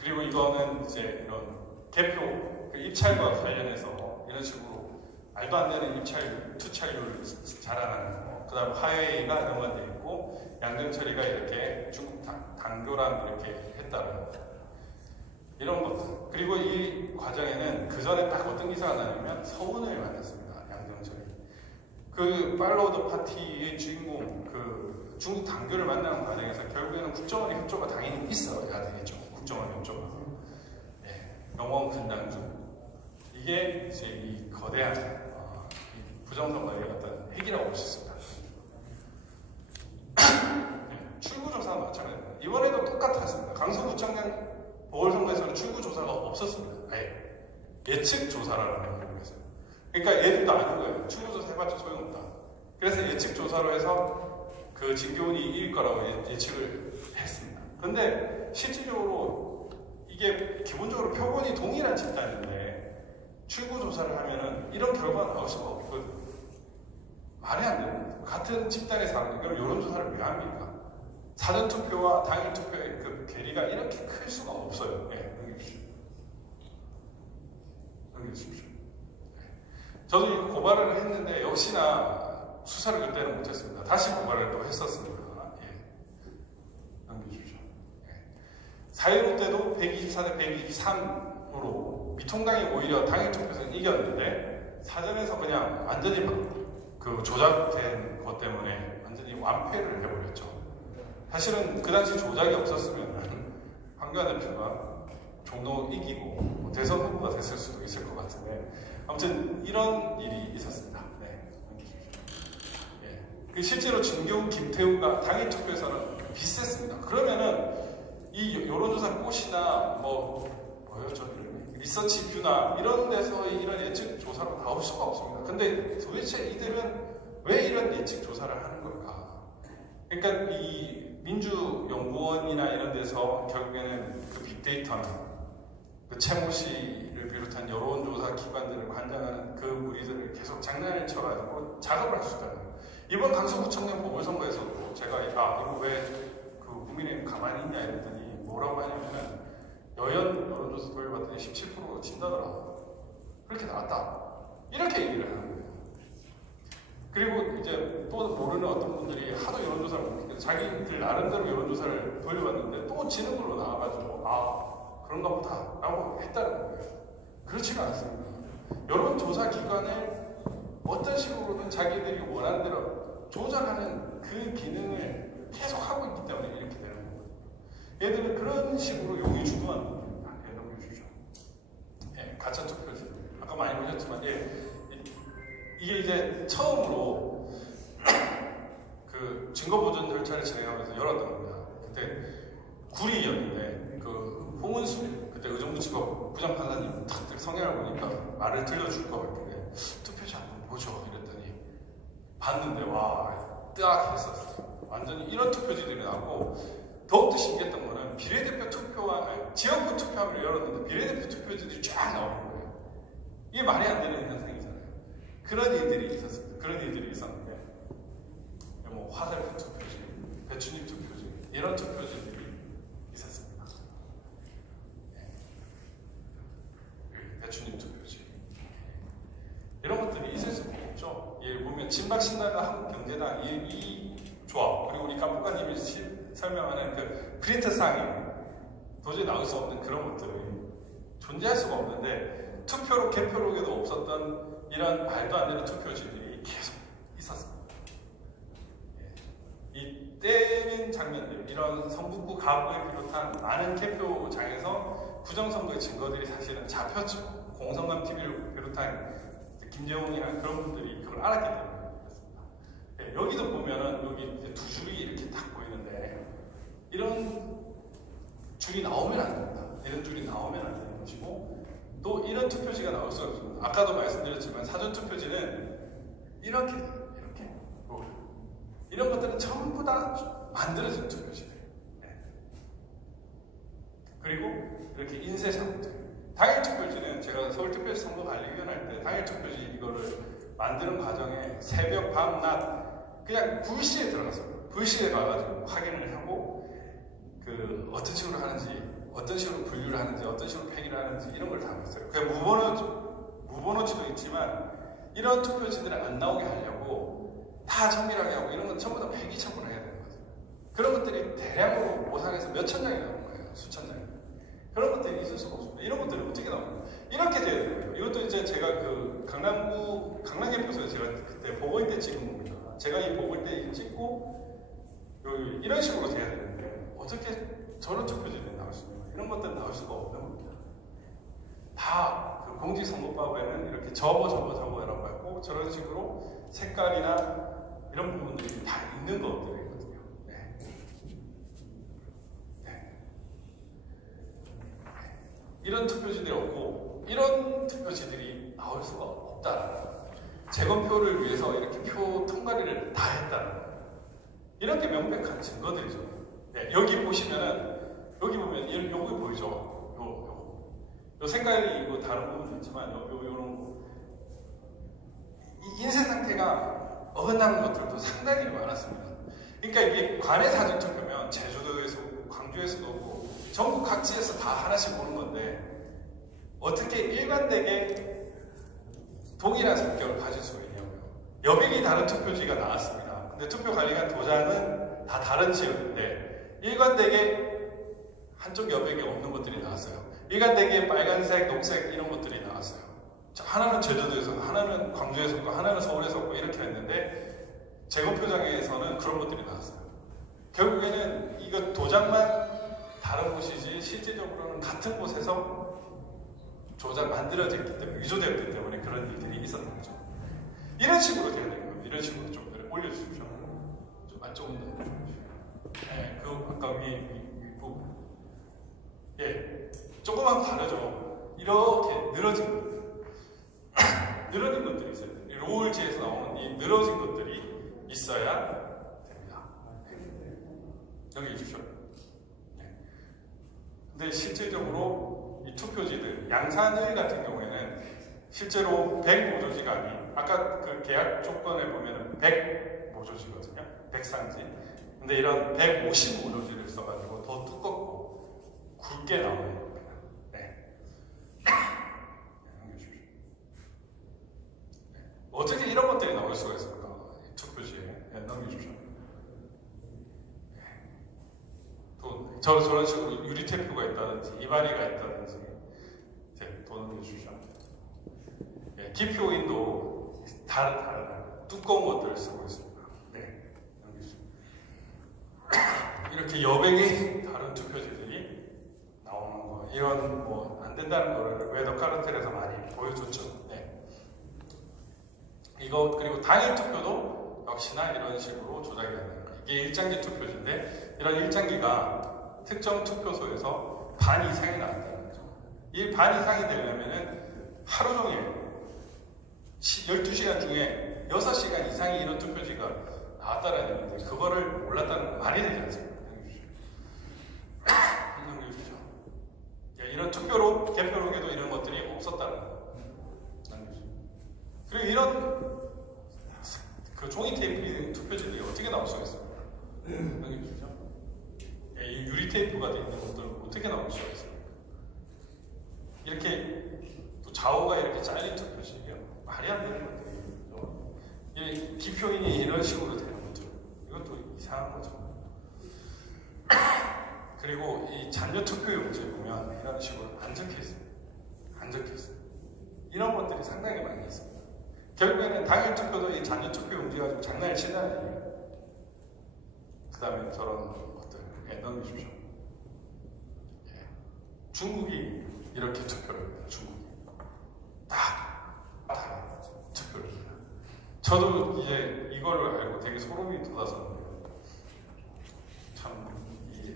그리고 이거는 이제 이런 개표 그 입찰과 관련해서 이런 식으로 말도 안 되는 입찰, 투찰률 자랑하는 거. 그 다음 화웨이가 연관되어 있고 양정철이가 이렇게 중국 당교랑 이렇게 했다는 거. 이런 것들. 그리고 이 과정에는 그 전에 딱 어떤 기사가 나냐면 서훈을 만났습니다. 양정철이. 그 팔로우 더 파티의 주인공 그 중국 당교를 만나는 과정에서 결국에는 국정원의 협조가 당연히 있어야 되겠죠. 국정원 협조가. 영원 근당주. 이게 이제 이 거대한 부정선거의 어떤 핵이라고 볼 수 있습니다. 출구조사는 마찬가지입니다. 이번에도 똑같았습니다. 강서구청장 보궐선거에서는 출구조사가 없었습니다. 아예 예측조사라는 걸 했어요. 그러니까 얘들도 아는 거예요. 출구조사 해봤자 소용없다. 그래서 예측조사로 해서 그 진교훈이 이길 거라고 예측을 했습니다. 근데 실질적으로 이게 기본적으로 표본이 동일한 집단인데 출구조사를 하면은 이런 결과가 나올 수가 없거든요. 말이 안 됩니다. 같은 집단의 사람들, 그럼 여론조사를 왜 합니까? 사전투표와 당일투표의 그 괴리가 이렇게 클 수가 없어요. 네, 넘겨주십시오. 저도 이거 고발을 했는데 역시나 수사를 그때는 못했습니다. 다시 고발을 또 했었습니다. 예. 넘겨주십시오. 4.15 때도 124대 123으로 미통당이 오히려 당일투표에서는 이겼는데 사전에서 그냥 완전히 그 조작된 것 때문에 완전히 완패를 해버렸죠. 사실은 그 당시 조작이 없었으면 황교안 대표가 종로 이기고 대선 후보가 됐을 수도 있을 것 같은데 아무튼 이런 일이 있었습니다. 네. 그 실제로 진교훈, 김태우가 당일투표에서는 비슷했습니다. 그러면은 이 여론조사 꽃이나 뭐였죠? 리서치 뷰나 이런 데서 이런 예측 조사로 나올 수가 없습니다. 근데 도대체 이들은 왜 이런 예측 조사를 하는 걸까? 그러니까 이 민주연구원이나 이런 데서 결국에는 그 빅데이터나 그 최모 씨를 비롯한 여론조사 기관들을 관장하는 그 무리들을 계속 장난을 쳐가지고 작업을 할 수 있다는 거예요. 이번 강서구청장 보궐선거에서도 제가 이거 왜 그 국민의힘 가만히 있냐 이랬더니 뭐라고 하냐면은 여론조사 돌려봤더니 17% 진다더라. 그렇게 나왔다. 이렇게 얘기를 하는 거예요. 그리고 이제 또 모르는 어떤 분들이 하도 여론조사를 못했는데 자기들 나름대로 여론조사를 돌려봤는데 또 지는 걸로 나와가지고 그런가 보다 라고 했다는 거예요. 그렇지가 않습니다. 여론조사 기관을 어떤 식으로든 자기들이 원하는 대로 조작하는 그 기능을 계속 하고 있기 때문에 이렇게 되는 거예요. 얘들은 그런 식으로 용이 주도하는 겁니다. 넘겨주시죠. 가짜 투표지. 아까 많이 보셨지만, 이게 이제 처음으로 그 증거 보존 절차를 진행하면서 열었던 겁니다. 그때 구리였는데, 그 홍은수, 그때 의정부지법 부장판사님 딱 성향을 보니까 말을 들려줄 거 같은데, 투표지 한번 보죠. 이랬더니, 봤는데, 와, 뜨악 했었어요. 완전히 이런 투표지들이 나왔고, 더욱더 신기했던 거는 비례대표 투표와 지역구 투표함을 열었는데 비례대표 투표지들이 쫙 나오는 거예요. 이게 말이 안 되는 현상이잖아요. 그런 일들이 있었습니다. 그런 일들이 있었는데 뭐 화살표 투표지, 배추잎 투표지 이런 투표지들이 있었습니다. 배추잎 투표지 이런 것들이 있을 수가 없죠. 예를 보면 친박신당과 한국경제당 이 조합 그리고 우리 깜빡가님이 설명하는 그 프린트 상이 도저히 나올 수 없는 그런 것들이 존재할 수가 없는데 투표로 개표록에도 없었던 이런 말도 안 되는 투표지들이 계속 있었습니다. 이 때린 장면들, 이런 성북구 가구를 비롯한 많은 개표장에서 부정선거의 증거들이 사실은 잡혔죠. 공성감 TV를 비롯한 김재홍이나 그런 분들이 그걸 알았기 때문에 그렇습니다. 네, 여기도 보면은 여기 이제 두 줄이 이렇게 딱 보이는데 이런 줄이 나오면 안 됩니다. 이런 줄이 나오면 안 되는 것이고 또 이런 투표지가 나올 수가 없습니다. 아까도 말씀드렸지만 사전 투표지는 이렇게 돼요. 이렇게 이런 것들은 전부 다 만들어진 투표지예요. 네. 그리고 이렇게 인쇄샷 당일 투표지는 제가 서울특별시 선거관리위원 할 때 당일 투표지 이거를 만드는 과정에 새벽, 밤, 낮 그냥 불시에 들어갔어요. 불시에 가가지고 확인을 하고 그 어떤 식으로 하는지, 어떤 식으로 분류를 하는지, 어떤 식으로 폐기를 하는지 이런 걸 다 봤어요. 그냥 무번호지도 있지만 이런 투표지들을 안 나오게 하려고 다 정밀하게 하고 이런 건 전부 다 폐기 처분을 해야 되는 거죠. 그런 것들이 대량으로 모상해서 몇천 장이 나오는 거예요. 수천 장이. 그런 것들이 있을 수가 없습니다. 이런 것들이 어떻게 나옵니까? 이렇게 돼야 되는 거예요. 이것도 이제 제가 그 강남개표소에 제가 그때 보궐 때 찍은 겁니다. 제가 이 보궐 때 찍고 이런 식으로 돼야 되는데 어떻게 저런 투표지들이 나올 수 있는 거예요? 이런 것들은 나올 수가 없는 겁니다. 다 그 공직선거법에는 이렇게 접어라고 했고 저런 식으로 색깔이나 이런 부분들이 다 있는 것들이거든요. 네. 네. 이런 투표지들이 없고 이런 투표지들이 나올 수가 없다는 거예요. 재검표를 위해서 이렇게 표 통과리를 다 했다는 거예요. 이런 게 명백한 증거들이죠. 네, 여기 보시면은 여기 보면 여기 보이죠? 요 색깔이 이거 다른 부분도 있지만 요런 거. 이 인쇄 상태가 어긋나는 것들도 상당히 많았습니다. 그러니까 이게 관내 사전 투표면 제주도에서 오고 광주에서도 오고 전국 각지에서 다 하나씩 오는 건데 어떻게 일관되게 동일한 성격을 가질 수가 있냐고요. 여백이 다른 투표지가 나왔습니다. 근데 투표관리관 도장은 다 다른 지역인데 일관되게 한쪽 여백에 없는 것들이 나왔어요. 일관되게 빨간색, 녹색 이런 것들이 나왔어요. 하나는 제주도에서, 하나는 광주에서 없고, 하나는 서울에서 없고 이렇게 했는데 재검표장에서는 그런 것들이 나왔어요. 결국에는 이거 도장만 다른 곳이지 실질적으로는 같은 곳에서 조작 만들어졌기 때문에 위조되었기 때문에 그런 일들이 있었던 거죠. 이런 식으로 돼야 되는 겁니다. 이런 식으로 좀 올려주십시오. 좀 안쪽으로 네, 그 아까 위 부분 예, 조금만 다르죠. 이렇게 늘어진 것들 늘어진 것들이 있어야 돼요. 로울지에서 나오는 이 늘어진 것들이 있어야 됩니다. 여기 주십시오. 네. 근데 실질적으로 이 투표지들 양산을 같은 경우에는 실제로 100 모조지감이 아까 그 계약 조건에 보면은 100 모조지거든요. 100상지. 근데 이런 150 모조지를 써가지고 더 두껍고 굵게 나오는 겁니다. 네. 넘겨주십시오. 네. 어떻게 이런 것들이 나올 수가 있습니까? 투표지에. 네, 넘겨주십시오. 네. 또 저런 식으로 유리테이프가 있다든지 이바리가 있다든지 네, 또 넘겨주십시오. 네, 기표인도 다른 두꺼운 것들을 쓰고 있습니다. 네, 넘겨주십시오. 이렇게 여백이 다른 투표지들이 나오는 거 이런 뭐 안 된다는 거를 웨더 카르텔에서 많이 보여줬죠. 네. 이거 그리고 당일 투표도 역시나 이런 식으로 조작이 된다는 거예요. 이게 일장기 투표지인데 이런 일장기가 특정 투표소에서 반 이상이 나왔다는 거죠. 이 반 이상이 되려면은 하루 종일 12시간 중에 6시간 이상이 이런 투표지가 나왔다는 얘기인데 그거를 몰랐다는 건 말이 되지 않습니까? 넘겨주시죠. 이런 투표로 개표록에도 이런 것들이 없었다는 거예요. 그리고 이런 그 종이 테이프 투표지들이 어떻게 나올 수가 있습니까? 넘겨주시죠. 이 유리 테이프가 되어 있는 것들은 어떻게 나올 수가 있습니까? 이렇게 또 좌우가 이렇게 잘린 투표지예요. 말이 안 되는 것들이죠. 이 기표인이 이런 식으로 되는 거죠. 이것도 이상한 거죠. 그리고 이 잔여 투표용지에 보면 이런 식으로 안 적혀 있어요. 안 적혀 있어요. 이런 것들이 상당히 많이 있습니다. 결국에는 당일 투표도 이 잔여 투표용지 가지고 장난을 친다는 얘기예요. 그 다음에 저런 것들 넘겨주십시오. 예. 중국이 이렇게 투표를 합니다. 중국이 다 저도 이제 이거를 알고 되게 소름이 돋았었는데 참 이게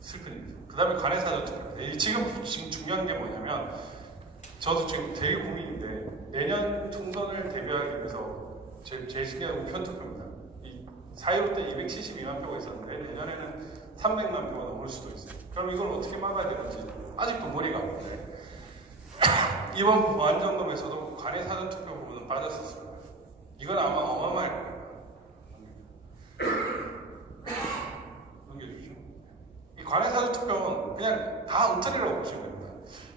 슬픈 일이죠. 그 다음에 관외사전투표. 지금 중요한 게 뭐냐면 저도 지금 되게 고민인데 내년 총선을 대비하기 위해서 제 신기한 우편투표입니다. 4.15 때 272만 표가 있었는데 내년에는 300만 표가 넘을 수도 있어요. 그럼 이걸 어떻게 막아야 되는지 아직도 머리가 아픈데 이번 보안점검에서도 관외사전투표 부분은 빠졌었습니다. 이건 아마 어마어마할 거예요. 넘겨주십시오. 이 관외사전투표는 그냥 다 엉터리라고 보시면 됩니다.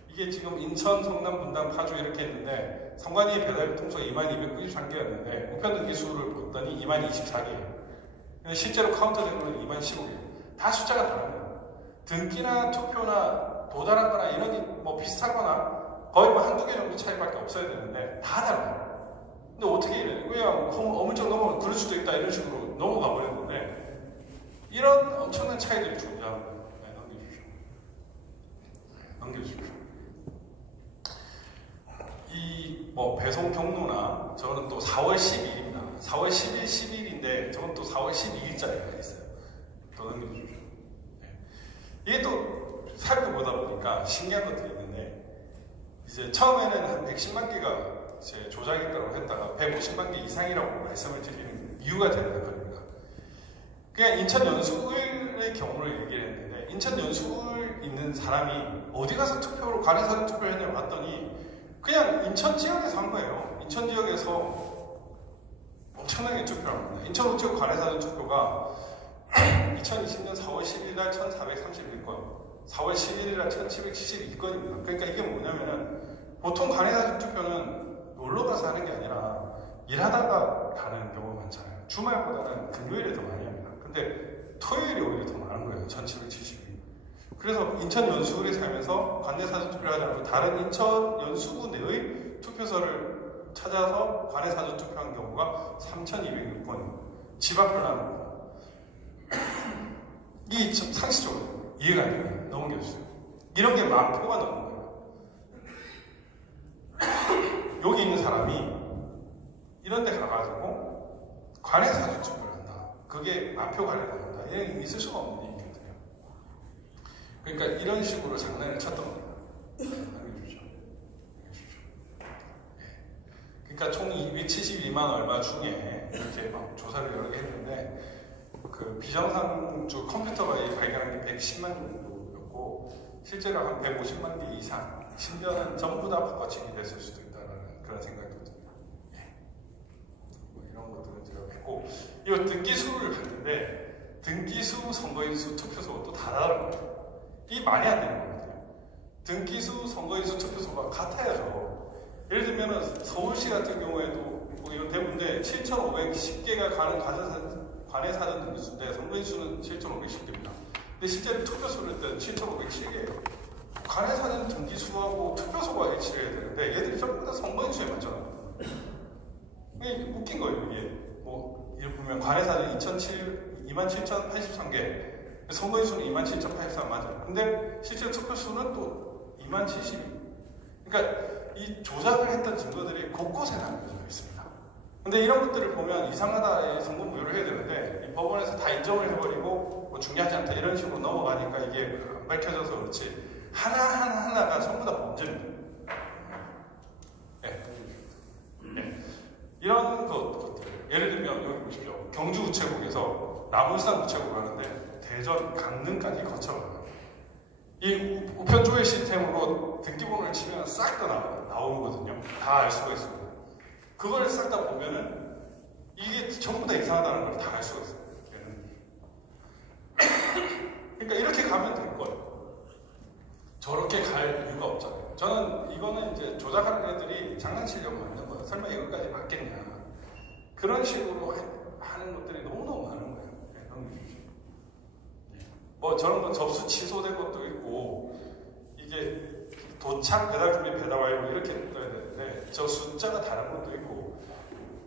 이게 지금 인천, 성남, 분당, 파주 이렇게 했는데 선관위 배달 통수가 2293개였는데 우편 등기 수를 봤더니 2024개예요. 근데 실제로 카운트된 거는 2015개. 다 숫자가 다릅니다. 등기나 투표나 도달하거나 이런 뭐 비슷하거나 거의 뭐 한두 개 정도 차이밖에 없어야 되는데 다 달라요. 근데 어떻게 이래? 그냥 어물쩍 넘어가 그럴 수도 있다 이런 식으로 넘어가 버렸는데 이런 엄청난 차이들이 존재합니다. 네, 넘겨주십시오. 이 뭐 배송 경로나 저는 또 4월 12일입니다. 4월 10일, 10일인데 저는 또 4월 12일자리가 있어요. 또 넘겨주십시오. 네. 이게 또 살펴보다 보니까 신기한 것들이 있는데 이제 처음에는 한 110만 개가 제 조작했다고 했다가 150만 개 이상이라고 말씀을 드리는 이유가 되는 겁니다. 그냥 인천 연수구의 경우를 얘기를 했는데 인천 연수구에 있는 사람이 어디 가서 투표를 관외사전 투표를 했냐고 봤더니 그냥 인천 지역에서 한 거예요. 인천 지역에서 엄청나게 투표를 합니다. 인천 우체국 관외사전 투표가 2020년 4월 10일 날 1431건 4월 11일 날 1772건입니다. 그러니까 이게 뭐냐면은 보통 관외사전 투표는 놀러 가서 하는 게 아니라 일하다가 가는 경우가 많잖아요. 주말보다는 금요일에 더 많이 합니다. 근데 토요일이 오히려 더 많은 거예요. 1772. 그래서 인천 연수구에 살면서 관내사전 투표를 하지 않고 다른 인천 연수구 내의 투표소를 찾아서 관내사전 투표한 경우가 3,206건. 집 앞을 나는 거. 이 상식적으로 이해가 안 돼요. 넘겨주세요. 이런 게 10,000표가 넘는 거예요. 여기 있는 사람이 이런 데 가가지고 관외사전 투표를 한다. 그게 10,000표 관련된다. 이런 있을 수가 없는 얘기거든요. 그러니까 이런 식으로 장난을 쳤던 겁니다. 남겨주십시오. 그러니까 총 272만 얼마 중에 이렇게 막 조사를 여러 개 했는데 그 비정상주 컴퓨터가 발견한 게 110만 정도였고 실제로 한 150만 개 이상 심지어는 전부 다 바꿔치기 됐을 수도 있다는 그런 생각이 들거든요. 뭐 이런 것들은 제가 했고 이 등기수를 봤는데 등기수, 선거인수, 투표소가 또 다 다른 거예요. 이 말이 안 되는 거거든요. 등기수, 선거인수, 투표소가 같아야죠. 예를 들면 서울시 같은 경우에도 뭐 이건 대부분인데 7,510개가 가는 관외사전 등기수인데 선거인수는 7,510개입니다. 근데 실제로 투표소를 때 7,507개예요. 관외사전 등기수하고 투표소가 일치를 해야 되는데 얘들이 전부 다 선거인수에 맞잖아요. 이게 웃긴 거예요. 이게 뭐 예를 보면 관외사전 27,083개 선거인수는 27,083 맞아요. 근데 실제 투표수는 또 20,072. 그러니까 이 조작을 했던 증거들이 곳곳에 남겨져 있습니다. 근데 이런 것들을 보면 이상하다, 선거 무효를 해야 되는데 이 법원에서 다 인정을 해버리고 뭐 중요하지 않다 이런 식으로 넘어가니까 이게 안 밝혀져서 그렇지 하나가 전부 다 범죄입니다. 네. 네. 이런 것들 예를 들면 여기 보십시오. 경주 우체국에서 남울산 우체국을 하는데 대전, 강릉까지 거쳐가요. 이 우편 조회 시스템으로 등기번호를 치면 싹 다 나오거든요. 다 알 수가 있습니다. 그걸 싹 다 보면은 이게 전부 다 이상하다는 걸 다 알 수가 있어요. 그러니까 이렇게 가면 될 거예요. 저렇게 갈 이유가 없잖아요. 저는 이거는 이제 조작하는 애들이 장난치려고 하는 거예요. 설마 이것까지 맞겠냐. 그런 식으로 하는 것들이 너무너무 많은 거예요. 뭐 저런 거 접수 취소된 것도 있고 이게 도착 배달 준비 배달 완료 이렇게 떠야 되는데 저 숫자가 다른 것도 있고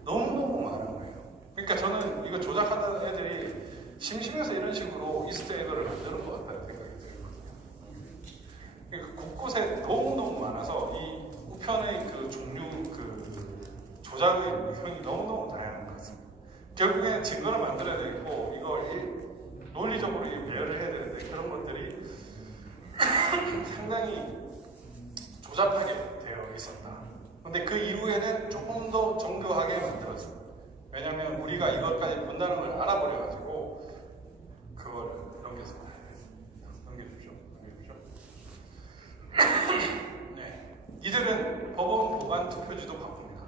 너무너무 많은 거예요. 그러니까 저는 이거 조작하는 애들이 심심해서 이런 식으로 이스터에그를 만드는 것 같다는 생각이 들거든요. 그러니까 곳곳에 너무너무 많아서 이 우편의 그 종류 그 조작의 유형이 너무너무 상당히 조잡하게 되어 있었다. 근데 그 이후에는 조금 더 정교하게 만들었어요. 왜냐하면 우리가 이것까지 본다는 걸 알아버려가지고 그걸 넘겼습니다. 넘겨주십시오. 네. 이들은 법원 보관 투표지도 바꿉니다.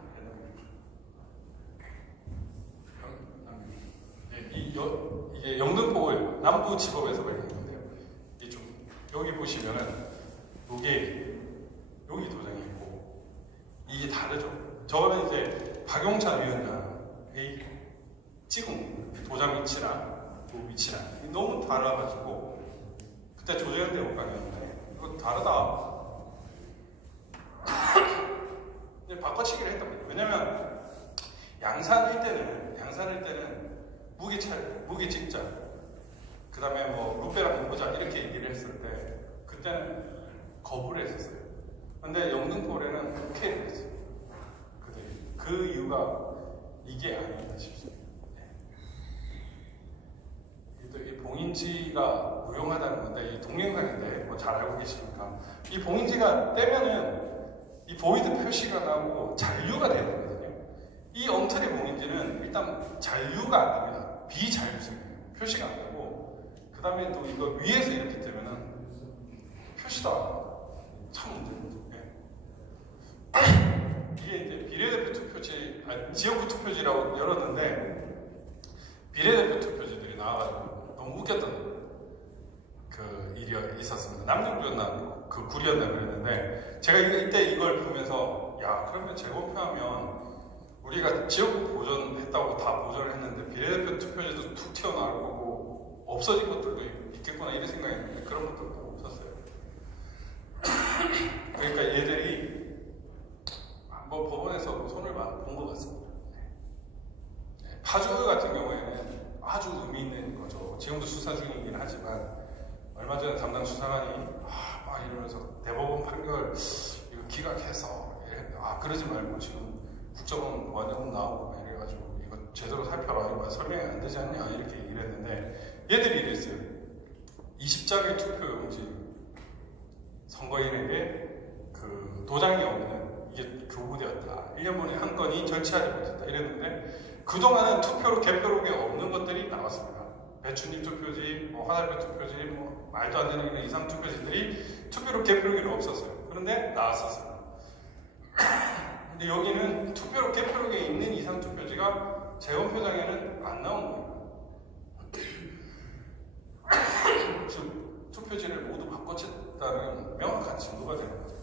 이게 영등포울 남부지법에서 발견한 건데요. 여기 보시면은 여기 도장이 있고 이게 다르죠. 저거는 이제 박용찬 위원장의 찍은 도장 위치랑 그 위치랑 너무 달라가지고 그때 조재현 대법관이었는데 이거 다르다. 근데 바꿔치기를 했단 말이에요. 왜냐면 양산일 때는 무기 찍자, 그 다음에 뭐 루페랑 해보자 이렇게 얘기를 했을 때 그때는 거부를 했었어요. 근데 영등포울에는 오케이를 했어요. 그 이유가 이게 아닌가 싶습니다. 이 봉인지가 무용하다는 건데 이 동영상인데 뭐 잘 알고 계시니까 이 봉인지가 떼면은 이 보이드 표시가 나오고 잔류가 되는 거거든요. 이 엉터리 봉인지는 일단 잔류가 안 됩니다. 비잔류성이에요. 표시가 안 되고 그 다음에 또 이거 위에서 이렇게 뜨면은 표시도 안 나와요. 참 문제입니다. 이게 이제 비례대표 투표지, 지역구 투표지라고 열었는데 비례대표 투표지들이 나와가지고 너무 웃겼던 그 일이 있었습니다. 남정주였나 그 구리였나 그랬는데 제가 이때 이걸 보면서 야 그러면 재검표하면 우리가 지역구 보존했다고 다 보존을 했는데 비례대표 투표지도 툭 튀어나올 거고 없어진 것들도 있겠구나 이런 생각이 했는데 그런 것들도 없었어요. 그러니까 얘들이 뭐 법원에서 손을 본 것 같습니다. 파주 같은 경우에는 아주 의미 있는 거죠. 지금도 수사 중이긴 하지만 얼마 전에 담당 수사관이 막 이러면서 대법원 판결 이거 기각해서 그러지 말고 지금 국정원 원형 나오고 막 이래가지고 이거 제대로 살펴라 이거 설명이 안 되지 않냐 이렇게 얘기를 했는데 얘들이 이랬어요. 20장의 투표용지 선거인에게 그 도장이 없는 이게 교부되었다. 1년 만에 한 건이 절취하지 못했다. 이랬는데 그동안은 투표로 개표록에 없는 것들이 나왔습니다. 배추잎 투표지, 뭐 화살표 투표지, 뭐 말도 안 되는 이런 이상 투표지들이 투표로 개표록에는 없었어요. 그런데 나왔었습니다. 근데 여기는 투표로 개표록에 있는 이상 투표지가 재검표장에는 안 나온 거예요. 즉 투표지를 모두 바꿔쳤다는 명확한 증거가 되는 거죠.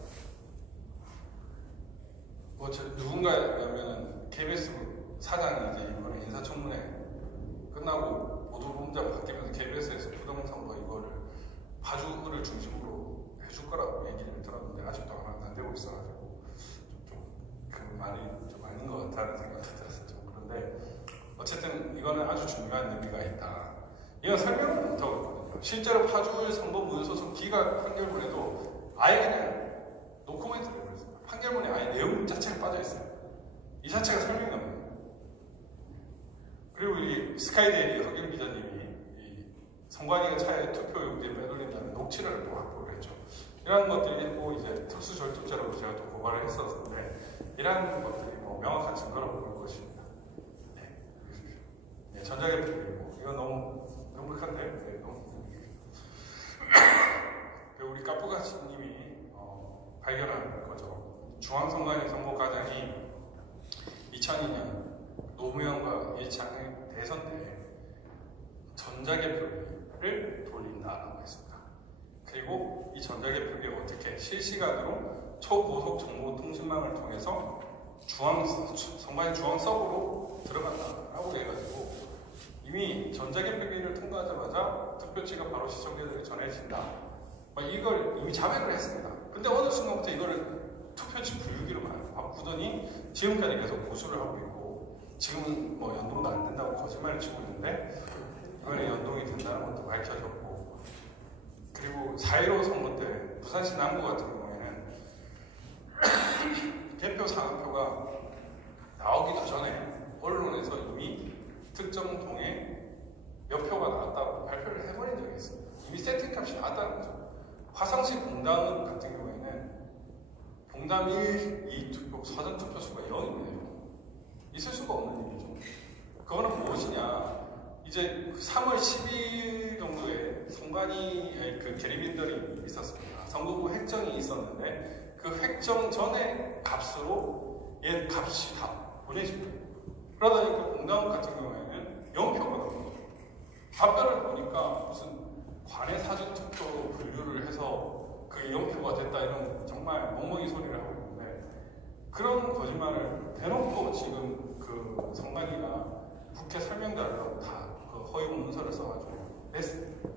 뭐 누군가라면은 KBS 사장이 이제 이번에 인사청문회 끝나고 보도본부장 바뀌면서 KBS에서 부동선거 이거를 파주를 중심으로 해줄 거라고 얘기를 들었는데 아직도 안 되고 있어가지고 그 말이 좀 아닌 것 같다는 생각이 들었어요. 그런데 어쨌든 이거는 아주 중요한 의미가 있다. 이건 설명을 못하고 있거든요. 실제로 파주 선거 무효소송 기각 판결문에도 아예 그냥 노코멘트를 해버렸어요. 판결문에 아예 내용 자체가 빠져있어요. 이 자체가 설명이 없는 거예요. 그리고 이 스카이데일리 허경 기자님이 이 선관위가 차에 투표용지를 빼돌린다는 녹취를 또 확보를 했죠. 이런 것들이 있고 이제 특수절도죄라고 제가 또 고발을 했었는데 이런 것들이 뭐 명확한 증거라고 볼 것입니다. 네, 전자개표이고 이건 너무 명백한데 네, 너무 우리 까뿌가스님이 발견한 거죠. 중앙선관위 선거 과정이 2002년 노무현과 이해창의 대선 때 전자개표기를 돌린다라고 했습니다. 그리고 이 전자개표기가 어떻게 실시간으로 초고속 정보통신망을 통해서 선관위 중앙 서버로 들어간다라고 해가지고 이미 전자개표기를 통과하자마자 투표지가 바로 시청자들에게 전해진다. 이걸 이미 자백을 했습니다. 근데 어느 순간부터 이거를 투표지 분류기로 바꾸더니 지금까지 계속 고수를 하고 있고 지금은 뭐 연동도 안 된다고 거짓말을 치고 있는데 이번에 연동이 된다는 것도 밝혀졌고 그리고 4.15 선거 때 부산시 남구 같은 경우에는 개표 상황표가 나오기도 전에 언론에서 이미 특정 동에 몇 표가 나왔다고 발표를 해버린 적이 있습니다. 이미 세팅값이 나왔다는 거죠. 화성시 봉담 같은 경우에는 봉담 1, 2투표, 사전투표 수가 0이네요. 있을 수가 없는 일이죠. 그거는 무엇이냐? 이제 3월 10일 정도에 선관위 그 계리민들이 있었습니다. 선거구 획정이 있었는데 그 획정 전에 값으로 옛 값이 다 보내집니다. 그러다 보니까 봉담 같은 경우에는 0표가 나옵니다. 답변을 보니까 무슨 관내 사전투표로 분류를 해서 그게 0표가 됐다 이런 정말 멍멍이 소리를 하고 있는데 그런 거짓말을 대놓고 지금 그 선관위가 국회 설명자료로 다 그 허위 문서를 써가지고 냈습니다.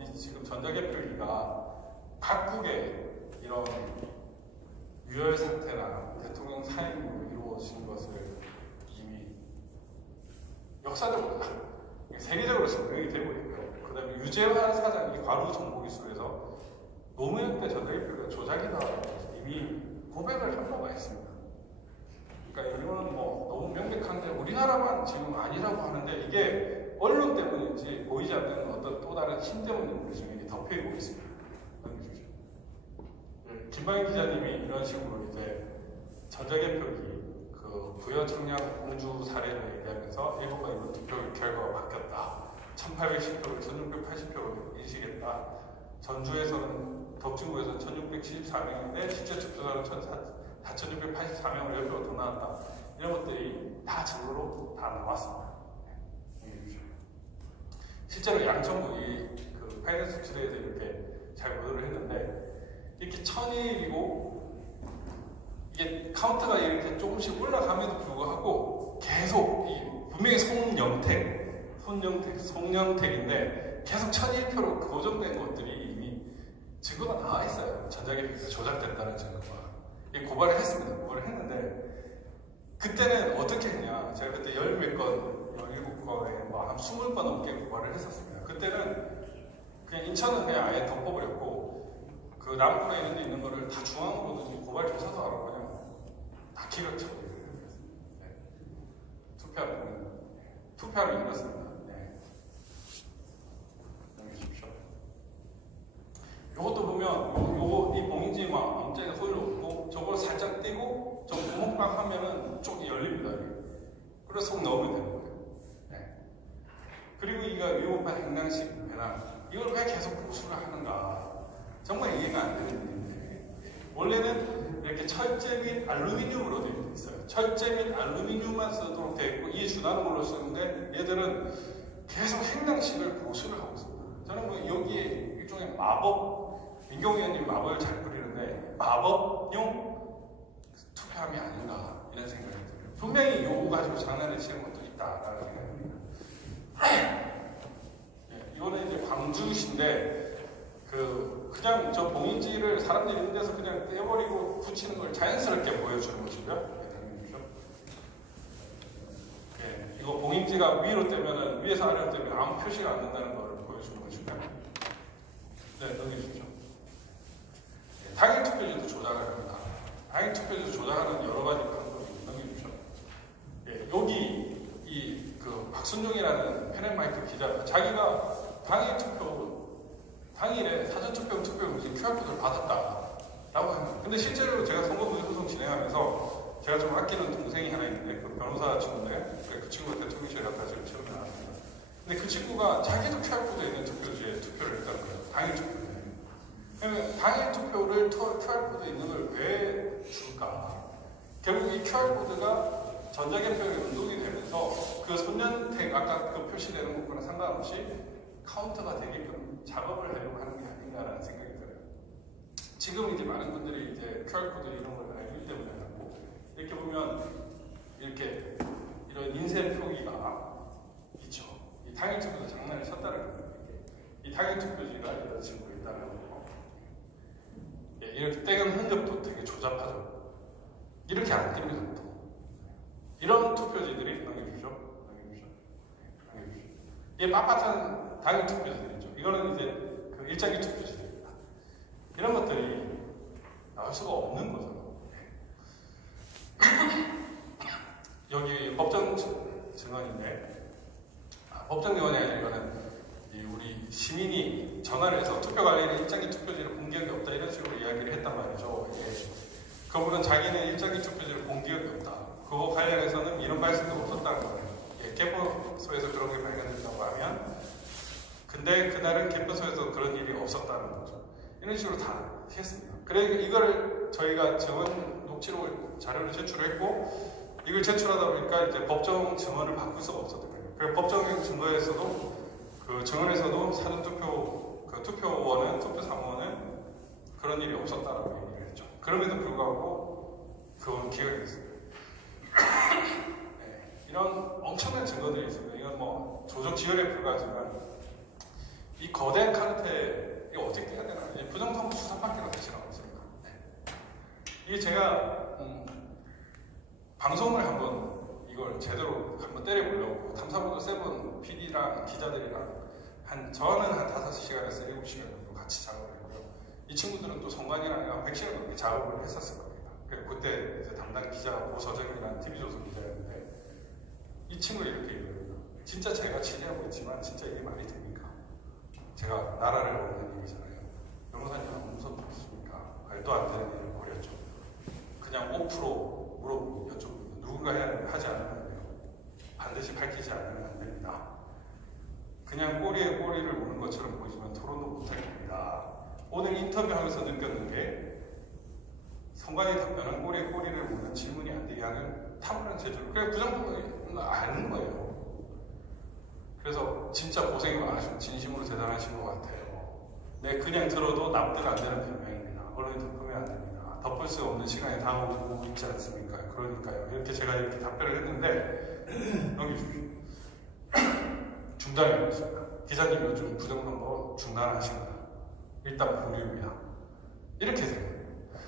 이 지금 전자개표기가 각국의 이런 유혈 사태나 대통령 사임으로 이루어진 것을 이미 역사적으로 세계적으로 증명이 되고 있고요. 그 다음에 유재환 사장이 과루 정보기술에서 노무현 때 전자개표가 조작이다 이미 고백을 한 바가 있습니다. 그러니까 이거는 뭐 너무 명백한데 우리나라만 지금 아니라고 하는데 이게 언론 때문인지 보이지 않는 어떤 또 다른 힘 때문인지 지금 덮여있고 있습니다. 김방희 기자님이 이런 식으로 이제 전자개표기 그 부여 청량 공주 사례를 얘기하면서 일본과 이번 투표 결과가 바뀌었다. 1810표를 1680표로 인식했다. 전주에서는 덕진구에서는 1674명인데 실제 투표자는 4684명으로 10표가 더 나왔다. 이런 것들이 다 증거로 다 나왔습니다. 실제로 양천국이 그 파이낸스 투데이에서 이렇게 잘 보도를 했는데 이렇게 1000일이고 이게 카운트가 이렇게 조금씩 올라감에도 불구하고 계속 분명히 송영택인데 계속 1001표로 고정된 것들이 이미 증거가 나와 있어요. 전자개표가 조작됐다는 증거가. 고발을 했습니다. 고발을 했는데 그때는 어떻게 했냐? 제가 그때 10몇 건, 17건에 한 20건 넘게 고발을 했었습니다. 그때는 그냥 인천은 그냥 아예 덮어버렸고 그 남부나 이런 데 있는 거를 다 중앙으로 고발 조사도 안 하고 그냥 다 기각 처리를 했어요. 투표하면 이렇습니다. 요것도 보면 이 봉인지 막 아무짝에 소리를 없고 저걸 살짝 떼고 저 구멍빵 하면은 쪽이 열립니다. 그래서 속 넣으면 되는 거예요. 그리고 이거 위법한 행당식 배당 이걸 왜 계속 보수를 하는가 정말 이해가 안 되는 일인데 원래는 이렇게 철제 및 알루미늄으로 되어 있어요. 철제 및 알루미늄만 쓰도록 되어 있고 이에 준하는 걸로 쓰는데 얘들은 계속 행당식을 보수를 하고 있습니다. 저는 뭐 여기에 일종의 마법 민경우 의원님 마법을 잘 부리는데 마법용 투표함이 아닌가 이런 생각이 들어요. 분명히 요거 가지고 장난을 치는 것도 있다라는 생각이 듭니다. 이거는 이제 광주시인데 그냥 저 봉인지를 사람들이 있는 데서 그냥 떼버리고 붙이는 걸 자연스럽게 보여주는 것이고요. 이거 봉인지가 위로 떼면은 위에서 아래로 떼면 아무 표시가 안 된다는 걸 보여주는 것이고요. 넘겨주십시오. 당일 투표지도 조작을 합니다. 당일 투표지도 조작하는 여러 가지 방법이 넘겨주십시오. 여기 그 박순종이라는 페렌마이크 기자 자기가 당일에 사전투표 무슨 QR코드를 받았다라고 합니다. 근데 실제로 제가 선거구제 소송 진행하면서 제가 좀 아끼는 동생이 하나 있는데 그 변호사 친구인데 그 친구가 대통령실에 갔다 지금 처음 나왔습니다. 근데 그 친구가 자기도 QR코드에 있는 투표지에 투표를 했다는 거예요. 당일 투표를. 그러면 당일 투표를 QR코드에 있는 걸 왜 줄까? 결국 이 QR코드가 전자개표에 운동이 되면서 그 손년택 아까 그 표시되는 것과는 상관없이 카운터가 되게끔 작업을 하려고 하는 게 아닌가라는 생각이 들어요. 지금 이제 많은 분들이 이제 QR코드 이런 걸 알기 때문에 하고 이렇게 보면 이렇게 이런 인쇄 표기가 있죠. 이 당일 투표도 장난을 쳤다는 거예요. 이 당일 투표지가 이런 식으로 있다는 거고 이렇게 떼은 흔적도 되게 조잡하죠. 이렇게 안 띱니다. 보통. 이런 투표지들이 넘겨주십시오. 이게 빳빳한 당일 투표지들이죠. 이거는 이제 그 일장기 투표지들입니다. 이런 것들이 나올 수가 없는 거죠. 여기 법정 증언인데 법정 증언이 아니라 이거는 우리 시민이 전화를 해서 투표 관리는 일장기 투표지를 본 기억이 없다 이런 식으로 이야기를 했단 말이죠. 예. 그분은 자기는 일장기 투표지를 본 기억이 없다. 그거 관련해서는 이런 말씀도 없었다는 거예요. 예, 개표소에서 그런 게 발견됐다고 하면, 근데 그날은 개표소에서 그런 일이 없었다는 거죠. 이런 식으로 다 했습니다. 그래서 이거를 저희가 증언 녹취록 자료를 제출했고, 이걸 제출하다 보니까 이제 법정 증언을 바꿀 수가 없었던 거예요. 그래서 법정 증거에서도 그 증언에서도 사전투표 그 투표원은 투표 사무원은 그런 일이 없었다라고 얘기를 했죠. 그럼에도 불구하고 그건 기각이 됐습니다. 네, 이런 엄청난 증거들이 있습니다. 이건 뭐 조작 지혈에 불과하지만 이 거대한 카르텔 이거 어떻게 해야 되나? 부정선거 수사밖에 되시라고 했습니다. 네. 이게 제가 방송을 한번 이걸 제대로 한번 때려보려고 탐사보도 세븐 PD랑 기자들이랑 저는 한 5시간에서 7시간 정도 같이 작업을 했고요. 이 친구들은 또 성관이랑 100시간 넘게 작업을 했었을 겁니다. 그때 이제 담당 기자가 고서정이라는 TV조선 기자였는데 이 친구가 이렇게 얘기합니다. 진짜 제가 취재하고 있지만 진짜 이게 말이 됩니까? 제가 나라를 모르는 얘기잖아요. 변호사님 아무 무섭지 않습니까? 말도 안 되는 일을 벌였죠. 그냥 5% 물어보고 여쭤보고 누군가 하지 않으면 안 돼요. 반드시 밝히지 않으면 안 됩니다. 그냥 꼬리에 꼬리를 무는 것처럼 보이지만 토론도 못할 겁니다. 오늘 인터뷰하면서 느꼈는 게 성관의 답변은 꼬리에 꼬리를 무는 질문이 안 되게 하는 탁월한 재주를 그냥 부정부는 아는 거예요. 그래서 진짜 고생이 많으시고 진심으로 대단하신 것 같아요. 네, 그냥 들어도 납득 안 되는 변명입니다. 언론에 덮으면 안 됩니다. 덮을 수 없는 시간이 다가오고 있지 않습니까? 그러니까요. 이렇게 제가 이렇게 답변을 했는데 넘기십시오. 중단이 되었습니다. 기자님 요즘 부정선거 중단하십니다. 일단 보류입니다. 이렇게 됩니다.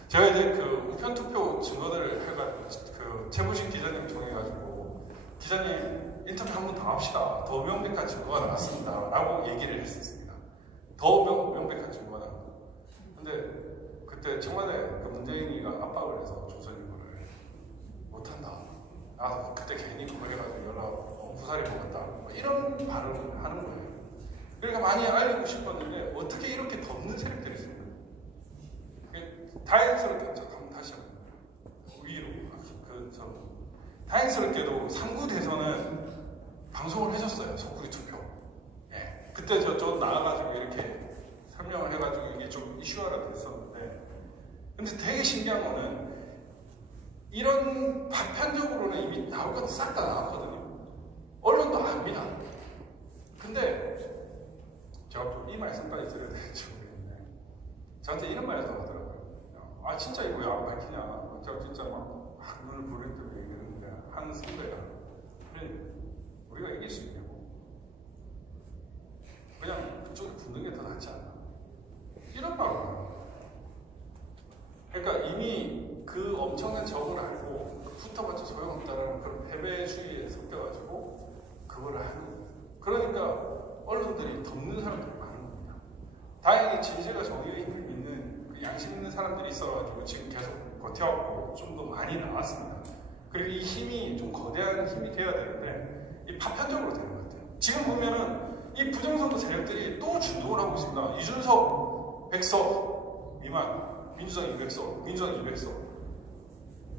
제가 이제 그 우편투표 증거들을 해가지고 그 최부식 기자님 통해가지고 기자님 인터뷰 한 번 더 합시다. 더 명백한 증거가 나왔습니다. 라고 얘기를 했었습니다. 더 명백한 증거가 나왔습니다. 근데 그때 청와대 그 문재인이가 압박을 해서 조선일보를 못한다. 아 그때 괜히 그래가지고 연락 후사리 먹었다. 이런 발언을 하는 거예요. 그러니까 많이 알리고 싶었는데 어떻게 이렇게 덮는 세력들이 있습니까? 다행스럽게 한번 다시 한번 위로 다행스럽게도 상구 대선은 방송을 해줬어요. 속구리 투표. 예. 그때 저 나와가지고 이렇게 설명을 해가지고 이게 좀 이슈화가 됐었는데, 근데 되게 신기한 거는 이런 파편적으로는 이미 나올 건 싹 다 나왔거든요. 언론도 압니다. 근데 제가 또 이 말씀까지 드려야 될지 모르겠는데 저한테 이런 말을 하더라고요. 아 진짜 이거 왜 안 밝히냐. 제가 진짜 막 눈을 부릴 때 얘기했는데 한 선배가 우리가 이길 수 있냐고. 그냥 그쪽에 붙는 게 더 낫지 않나. 이런 말을 하는 거예요. 그러니까 이미 그 엄청난 적을 알고 붙어봤자 소용없다라는 그런 패배주의에 섞여가지고 그걸 하는 거예요. 그러니까 언론들이 덮는 사람들이 많은 겁니다. 다행히 진실과 정의의 힘을 믿는 그 양심 있는 사람들이 있어가지고 지금 계속 버텨왔고 좀 더 많이 나왔습니다. 그리고 이 힘이 좀 거대한 힘이 돼야 되는데 이 파편적으로 되는 것 같아요. 지금 보면은 이 부정선거 세력들이 또 준동을 하고 있습니다. 이준석 100석 미만, 민주당 200석, 민주당 200석.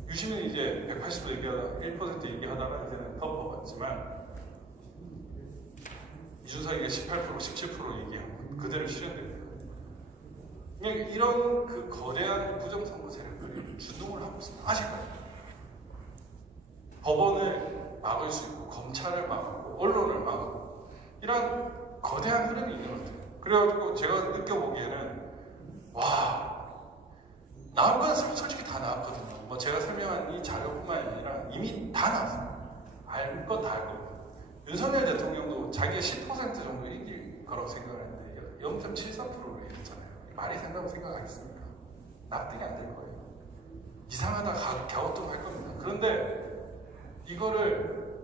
유시민은 이제 180도 얘기하다가 1% 얘기하다가 이제는 덮어봤지만 이준석이가 18%, 17% 얘기하고 그대로 실현됩니다. 그러니까 이런 그 거대한 부정선거 세력들이 주동을 하고 있습니다. 아직까지. 법원을 막을 수 있고, 검찰을 막고, 언론을 막고, 이런 거대한 흐름이 있는 것 같아요. 그래가지고 제가 느껴보기에는, 와, 나온 건 솔직히 다 나왔거든요. 뭐 제가 설명한 이 자료뿐만 아니라 이미 다 나왔습니다. 알 건 다 알거든요. 윤석열 대통령도 자기가 10% 정도 이길 거라고 생각하는데 0.73%를 이겼잖아요. 말이 된다고 생각하겠습니까? 납득이 안 될 거예요. 이상하다 갸우뚱할 겁니다. 그런데 이거를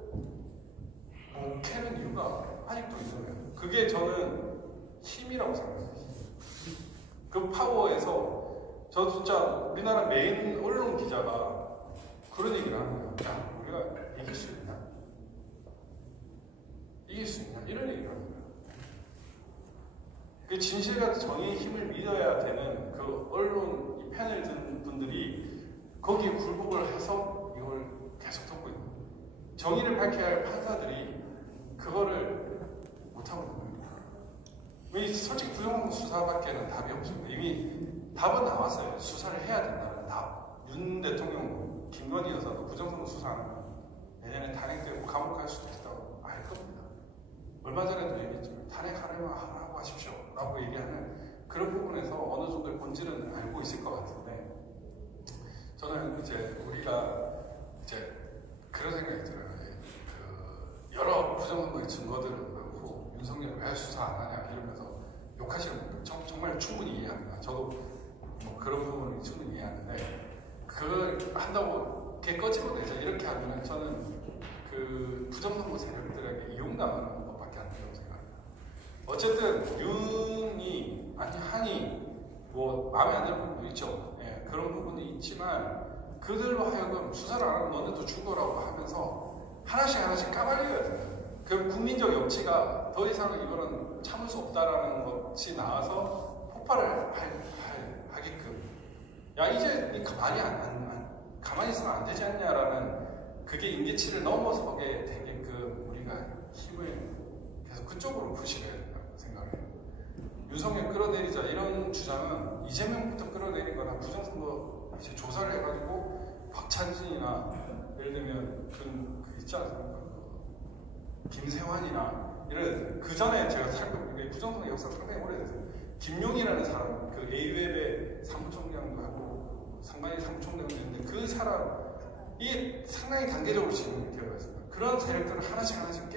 못 캐는 이유가 아직도 있는 거예요. 그게 저는 힘이라고 생각해요. 그 파워에서 저 진짜 우리나라 메인 언론 기자가 그런 얘기를 하는 거예요. 야, 우리가 이길 수 있나? 이길 수 있냐? 이런 얘기를 하는 거예요. 그 진실과 정의의 힘을 믿어야 되는 그 언론 이 패널 든 분들이 거기에 굴복을 해서 이걸 계속 듣고 있는 거예요. 정의를 밝혀야 할 판사들이 그거를 못하고 있는 겁니다. 왜 솔직히 부정선거 수사밖에는 답이 없습니다. 이미 답은 나왔어요. 수사를 해야 된다는 답. 윤 대통령, 김건희 여사도 부정선거 수사하면 내년에 탄핵되고 감옥 갈 수도 있다고 알 겁니다. 얼마 전에도 얘기했지만 탄핵하려면 하라고 하십시오 라고 얘기하는 그런 부분에서 어느 정도의 본질은 알고 있을 것 같은데, 저는 이제 우리가 이제 그런 생각이 들어요. 여러 부정선거의 증거들은 많고 윤석열 왜 수사 안 하냐 이러면서 욕하시는 분들 정말 충분히 이해합니다. 저도 뭐 그런 부분을 충분히 이해하는데, 그걸 한다고 걔 꺼지고 내자 이렇게 하면은 저는 그 부정선거 세력들에게 이용당하는 것밖에 안 된다고 생각합니다. 어쨌든 윤이 아니 한이 뭐 마음에 안 드는 부분도 있죠. 예, 그런 부분이 있지만 그들로 하여금 수사를 안 하면 너네도 죽어라고 하면서 하나씩 까발려야 돼요. 그 국민적 염치가 더 이상 이거는 참을 수 없다라는 것이 나와서 폭발을 하게끔, 야 이제 니 가만히 있으면 안 되지 않냐라는 그게 임계치를 넘어서게 되게끔 우리가 힘을 계속 그쪽으로 푸시해야 된다고 생각해요. 윤석열 끌어내리자 이런 주장은 이재명부터 끌어내린 거나 부정선거 이제 조사를 해가지고 박찬진이나 예를 들면 그 있지 않습니까? 김세환이나 이런 그 전에 제가 살펴보니까 부정선거 역사 상당히 오래됐어요. 김용이라는 사람, 그 A웹의 사무총장도 하고 상관이 사무총장도 있는데 그 사람이 상당히 단계적으로 진행이 되어 있습니다. 그런 세력들을 하나씩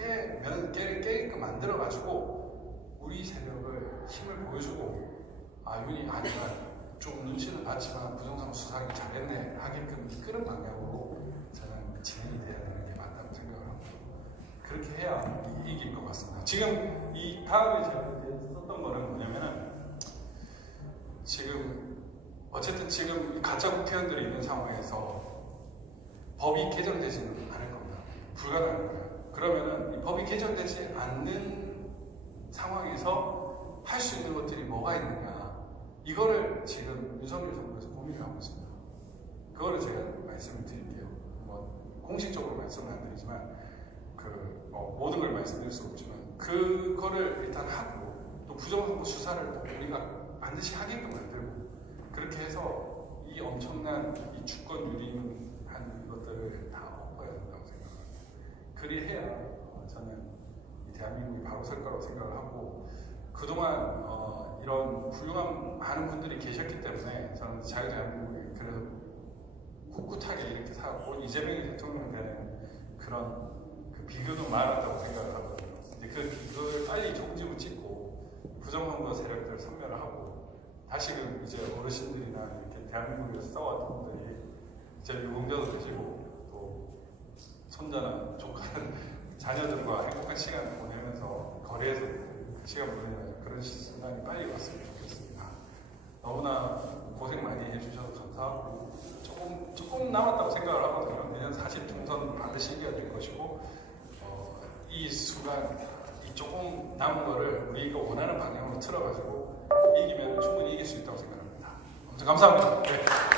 깨게끔 만들어가지고 우리 세력을 힘을 보여주고, 아 윤이 아니라 좀 눈치는 봤지만 부정선거 수사하기 잘했네 하게끔 이끄는 방향으로 저는 진행이 돼야 되는 게 맞다고 생각을 합니다. 그렇게 해야 이길 것 같습니다. 지금 이 다음에 제가 썼던 거는 뭐냐면은, 지금 어쨌든 지금 가짜 국회의원들이 있는 상황에서 법이 개정되지는 않을 겁니다. 불가능할 거예요. 그러면은 이 법이 개정되지 않는 상황에서 할 수 있는 것들이 뭐가 있느냐, 이거를 지금 윤석열 정부에서 고민을 하고 있습니다. 그거를 제가 말씀을 드릴게요. 뭐 공식적으로 말씀은 안 드리지만 모든 걸 말씀드릴 수 없지만 그거를 일단 하고, 또 부정선거 수사를 우리가 반드시 하게끔 만들고, 그렇게 해서 이 엄청난 이 주권 유린한 이것들을 다 엎어야 된다고 생각합니다. 그리해야 저는 이 대한민국이 바로 설 거라고 생각을 하고, 그동안 이런 훌륭한 많은 분들이 계셨기 때문에 저는 자유대한민국이 그래도 꿋꿋하게 이렇게 살았고, 이재명이 대통령이 되는 그런 그 비교도 많았다고 생각을 하거든요. 근데 그 비교를 빨리 종지부 찍고 부정선거 세력들을 섬멸하고, 다시금 이제 어르신들이나 이렇게 대한민국에서 싸웠던 분들이 이제 유공자도 되시고 또 손자나 조카는 자녀들과 행복한 시간을 보내면서 거리에서 시간 보내는 그런 순간이 빨리 왔으면 좋겠습니다. 너무나 고생 많이 해주셔서 감사하고, 조금 남았다고 생각을 하거든요. 내년 40 총선 반드시 이겨야 될 것이고, 이 순간 이 조금 남은 거를 우리가 원하는 방향으로 틀어가지고 이기면 충분히 이길 수 있다고 생각합니다. 아무튼 감사합니다. 네.